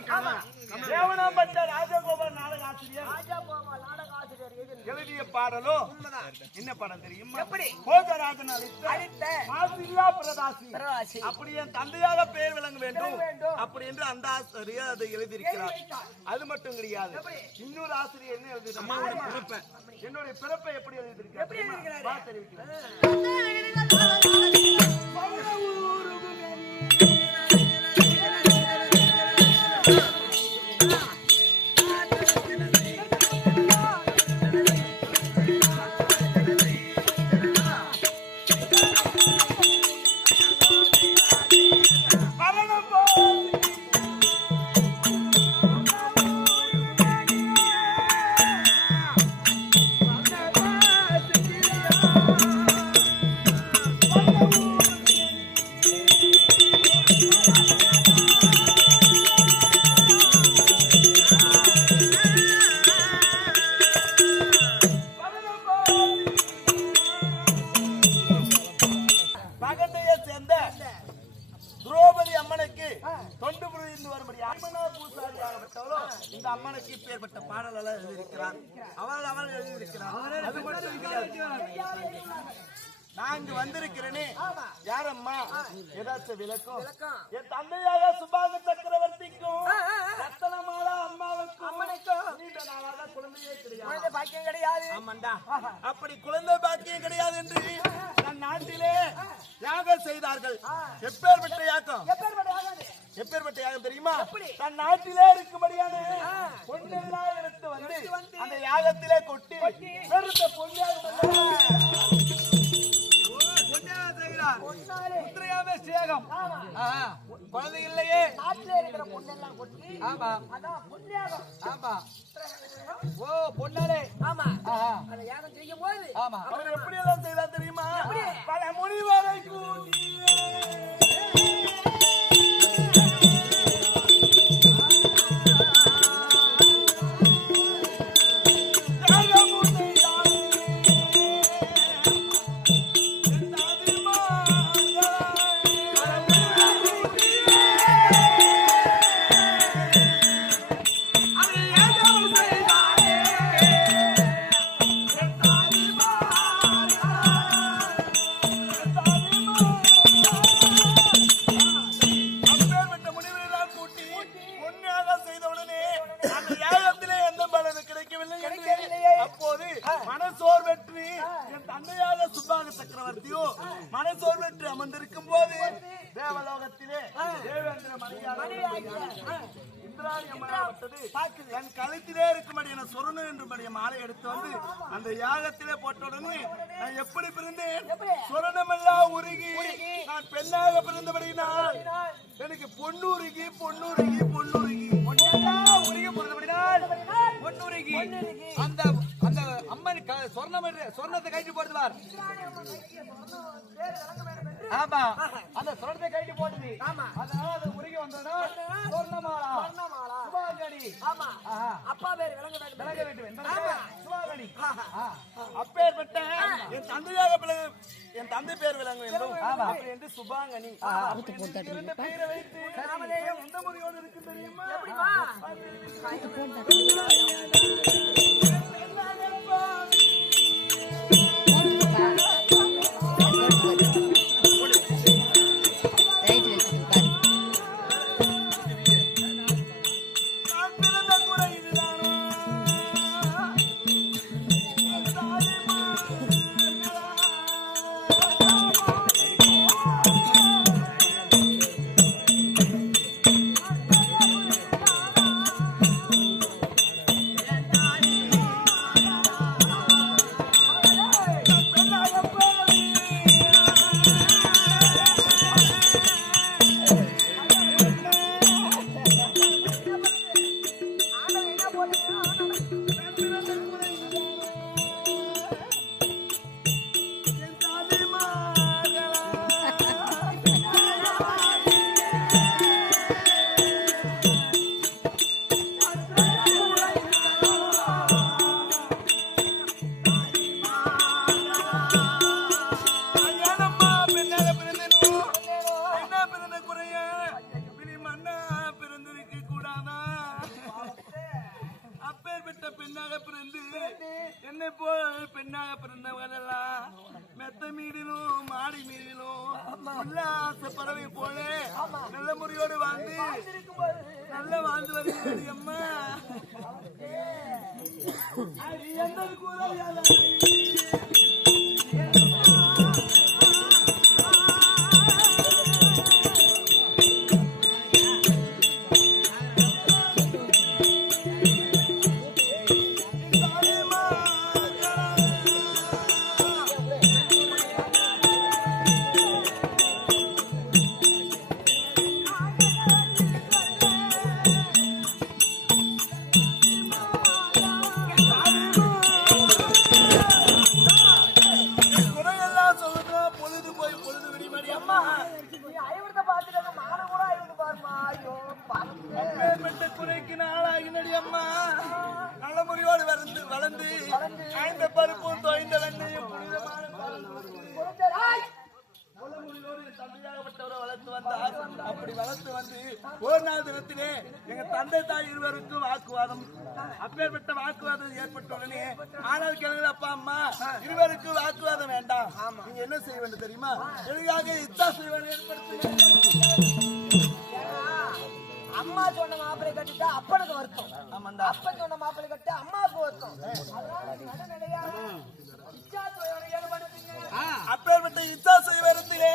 தேவனாம்பட்ட ராஜகோபால் நாடக ஆசிரியர் எழுதிய பாடலோ என்ன பாடம் தெரியுமா? போகராஜன் அளித்த மாசில்லா பிரதாசி அப்படி என் தந்தையாக பெயர் விளங்க வேண்டும் அப்படி என்று அந்த ஆசிரியர் அதை எழுதியிருக்கிறார். அது மட்டும் கிடையாது, இன்னொரு ஆசிரியர் என்ன எழுதியிருக்கிறார்? என்னுடைய பிறப்பை எப்படி எழுதியிருக்கிறார் தெரிவிக்கிறார். திரௌபதி அம்மனுக்கு தொண்டு புரிந்து வரும்படி பூசாரியாகப்பட்டவரோ இந்த அம்மனுக்கு இப்பேற்பட்ட பாடல் எல்லாம் எழுதியிருக்கிறார். அவள் எழுதியிருக்கிறார். அது மட்டும் நான் இங்கு வந்திருக்கிறேனே யாரம்மா ஏதாச்சும் விளக்கம்? என் தந்தையாக சுபாங்க சக்கரவர்த்திக்கும் ரத்தனமாலா அம்மாவுக்கும் நீண்ட நாளாக குழந்தையே கிடையாது, பாக்கியம் கிடையாது. ஆமாண்டா, அப்படி குழந்தை பாக்கியம் கிடையாது என்று நம் நாட்டிலே யாகம் செய்தார்கள். எப்பேற்பட்ட யாகம்? எப்பேற்பட்ட யாகம் தெரியுமா? தன் நாட்டிலே இருக்கும்படியான பொன்னெல்லாம் எடுத்து வந்து அந்த யாகத்திலே கொட்டி பெருத்த பொன்னாக குழந்தை இல்லையே, நாட்டிலே இருக்கிற பொண்ணெல்லாம் கொட்டி. ஆமா, அதான் பொன்னியாகம். ஆமா, ஓ பொன்னாலே. ஆமா, அந்த யாகம் செய்யும் போது ஆமா அவர் எப்படி எல்லாம் செய்தார் தெரியுமா? பல முனிவரை கூட்டி சக்கரவர்த்தியோ மனசோர்வற்று அமர்ந்திருக்கும் போது தேவலோகத்திலே தேவேந்திர இந்திராணி அமராவட்டது என் கழுத்திலே இருக்கும்படி என சொரணு என்றும்படிய மாலை எடுத்து வந்து அந்த யாகத்திலே போட்டவுடனே நான் எப்படி பிறந்தேன்? சொரணமெல்லாம் உருகி நான் பெண்ணாக பிறந்தபடினால் எனக்கு பொன்னுருகி பொன்னுருகி பொன்னுருகி உருகி பிறந்தபடினால் பொன்னுருகி அந்த அந்த அம்மன் சொர்ணத்தை கைட்டு போடுவார். ஆமா, அந்த சொர்ணத்தை கைட்டு போடுது. ஆமா, அதனால அது உருகி வந்ததுனால் சொர்ணமாலா சுபாகணி. ஆமா, அப்பா பேர் விளங்க வேண்டும். சுபாகணி அப்பேற்பட்ட என் தந்தையாக என் தந்தை பேர் விளங்க வேண்டும் அப்படி என்று சுபாங்கனி இரண்டு பெயரை வைத்து ராமதேயம் எந்த முறையோடு இருக்கு தெரியுமா? பிறந்தவர்கள் எல்லாம் மெத்த மீதிலும் மாடி மீதிலும் உல்லாச பறவை போல நல்ல முறையோடு வாழ்ந்து நல்ல வாழ்ந்து வருகிறது அம்மா. அது எங்கள் குறையால குறைக்கு நாளாகினடி அம்மா. நல்ல முறையோடு வளர்ந்து ஆய்ந்த பருப்பும் தொய்ந்த வெண்ணையும் புனிதமான தந்தையாகப்பட்டவரை வளர்த்து வந்தார். அப்படி வளர்த்து வந்து ஒரு நாள் தினத்திலே எங்க தந்தை தாய் இருவருக்கும் வாக்குவாதம். அப்பேற்பட்ட வாக்குவாதம் ஏற்பட்ட உடனே ஆனால் கிழங்கு அப்பா அம்மா இருவருக்கும் வாக்குவாதம் வேண்டாம், நீங்க என்ன செய்ய வேண்டும் தெரியுமா? எளிதாக இத்தா செய்வதை ஏற்படுத்த. அம்மா சொன்ன மாப்பிளை கட்டிட்டா அப்பனுக்கு வருத்தம், அப்பன் சொன்ன மாப்பிளை கட்ட அம்மாவுக்கு வருத்தம். அப்பேற்பட்ட இத்தா செய்வரத்திலே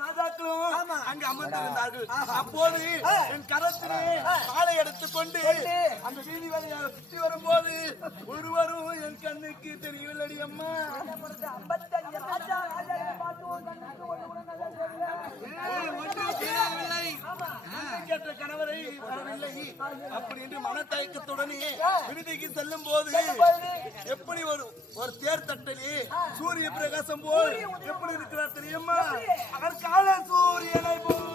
ராஜாக்களும் அங்கு அமர்ந்திருந்தார்கள். அப்போது என் கரத்திலே ஆளை எடுத்துக்கொண்டு அந்த வீதி வழியாக சுற்றி வரும்போது ஒருவரும் என் கண்ணுக்கு தெரியவில்லை அம்மா. 55 ராஜா கேட்ட கணவரை வரவில்லை. அப்படி என்று மனத்தயக்கத்துடனே விடுதிக்கு செல்லும் போது எப்படி ஒரு தேர் தட்டலே சூரிய பிரகாசம் போல் எப்படி இருக்கிறார் தெரியுமா? அதற்கான சூரியனை போல்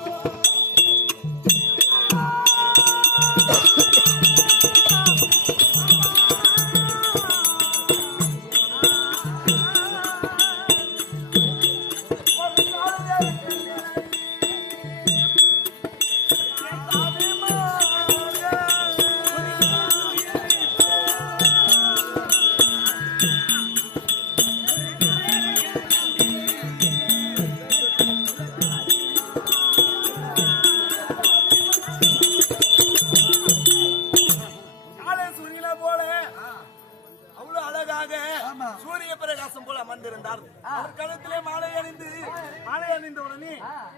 சூரிய பிரகாசம் போல அமர்ந்திருந்தார். அவர் கழுத்திலே மாலை அணிந்த உடனே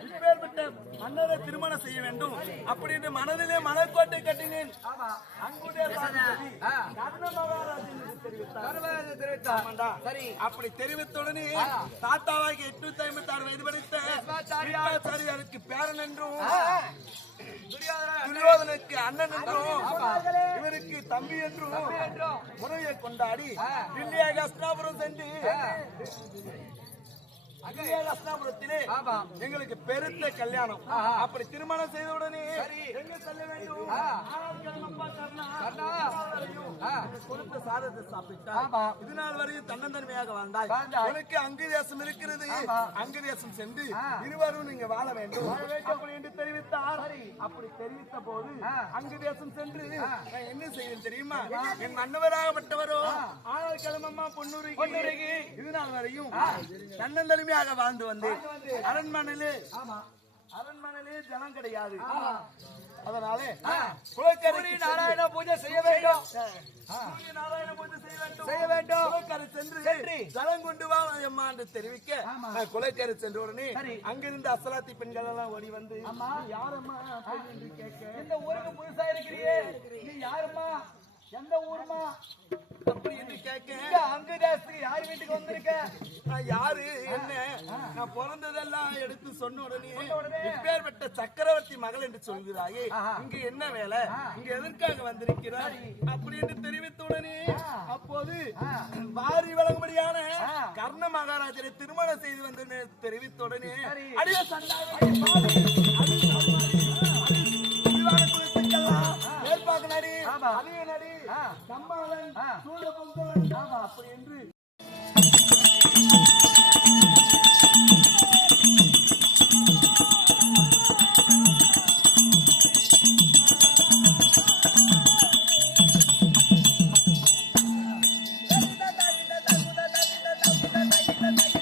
இப்பேற்பட்ட மன்னரை திருமணம் செய்ய வேண்டும் அப்படி என்று மனதிலே மனக்கோட்டை கட்டினேன். அப்படி தெரிவித்தவுடனே தாத்தாவாகி 856 வயது படித்த பேரன் என்றும் துரியோதனுக்கு அண்ணன் என்றும் இவருக்கு தம்பி என்றும் முறையை கொண்டாடி தில்லியாக அஸ்தினாபுரம் சென்று அஸ்தினாபுரத்திலே எங்களுக்கு பெருத்த கல்யாணம். அப்படி திருமணம் செய்தவுடனே எங்க செல்ல வேண்டும்? கொடுத்த சாதத்தை சாப்பிட்டார். இது நாள் வரையும் தன்னந்தன்மையாக வாழ்ந்தாய். உனக்கு அங்கு தேசம் இருக்கிறது, அங்கு தேசம் சென்று இருவரும் நீங்க வாழ வேண்டும் அப்படி என்று தெரிவித்தார். அப்படி தெரிவித்த போது அங்கு தேசம் சென்று நான் என்ன செய்வேன் தெரியுமா? என் மன்னவராகப்பட்டவரோ ஆனால் கிளம்பம்மா பொன்னுரைக்கு இது நாள் வரையும் தன்னந்தன்மையாக வாழ்ந்து வந்து அரண்மனையிலே ஜனம் கிடையாது. அதனாலே நாராயண பூஜை செய்ய வேண்டும், நாராயண பூஜை செய்ய வேண்டும். குலக்கரை சென்று ஜலம் கொண்டு வா அம்மா என்று தெரிவிக்க குலக்கரை சென்ற உடனே அங்கிருந்து அசலாத்தி பெண்கள் எல்லாம் ஓடி வந்து யாரம்மா என்று கேட்க, இந்த ஊருக்கு புதுசா இருக்கிறீயே, நீ யாருமா, எந்த ஊருமா அப்படி என்று கேட்க, அங்கு தேசத்துக்கு யார் வீட்டுக்கு வந்திருக்க, நான் யாரு என்ன, நான் பிறந்ததெல்லாம் எடுத்து சொன்ன உடனே இப்பேற்பட்ட சக்கரவர்த்தி மகள் என்று சொல்கிறாயே, இங்க என்ன வேலை, இங்க எதற்காக வந்திருக்கிறார் அப்படி என்று தெரிவித்த உடனே அப்போது வாரி வழங்கும்படியான கர்ண மகாராஜரை திருமணம் செய்து வந்து தெரிவித்த உடனே அடிய சண்டாக ஏற்பாடு நடி அதிக நடி சம்மாளன் சூழ பொங்கல் அப்படி என்று Bye.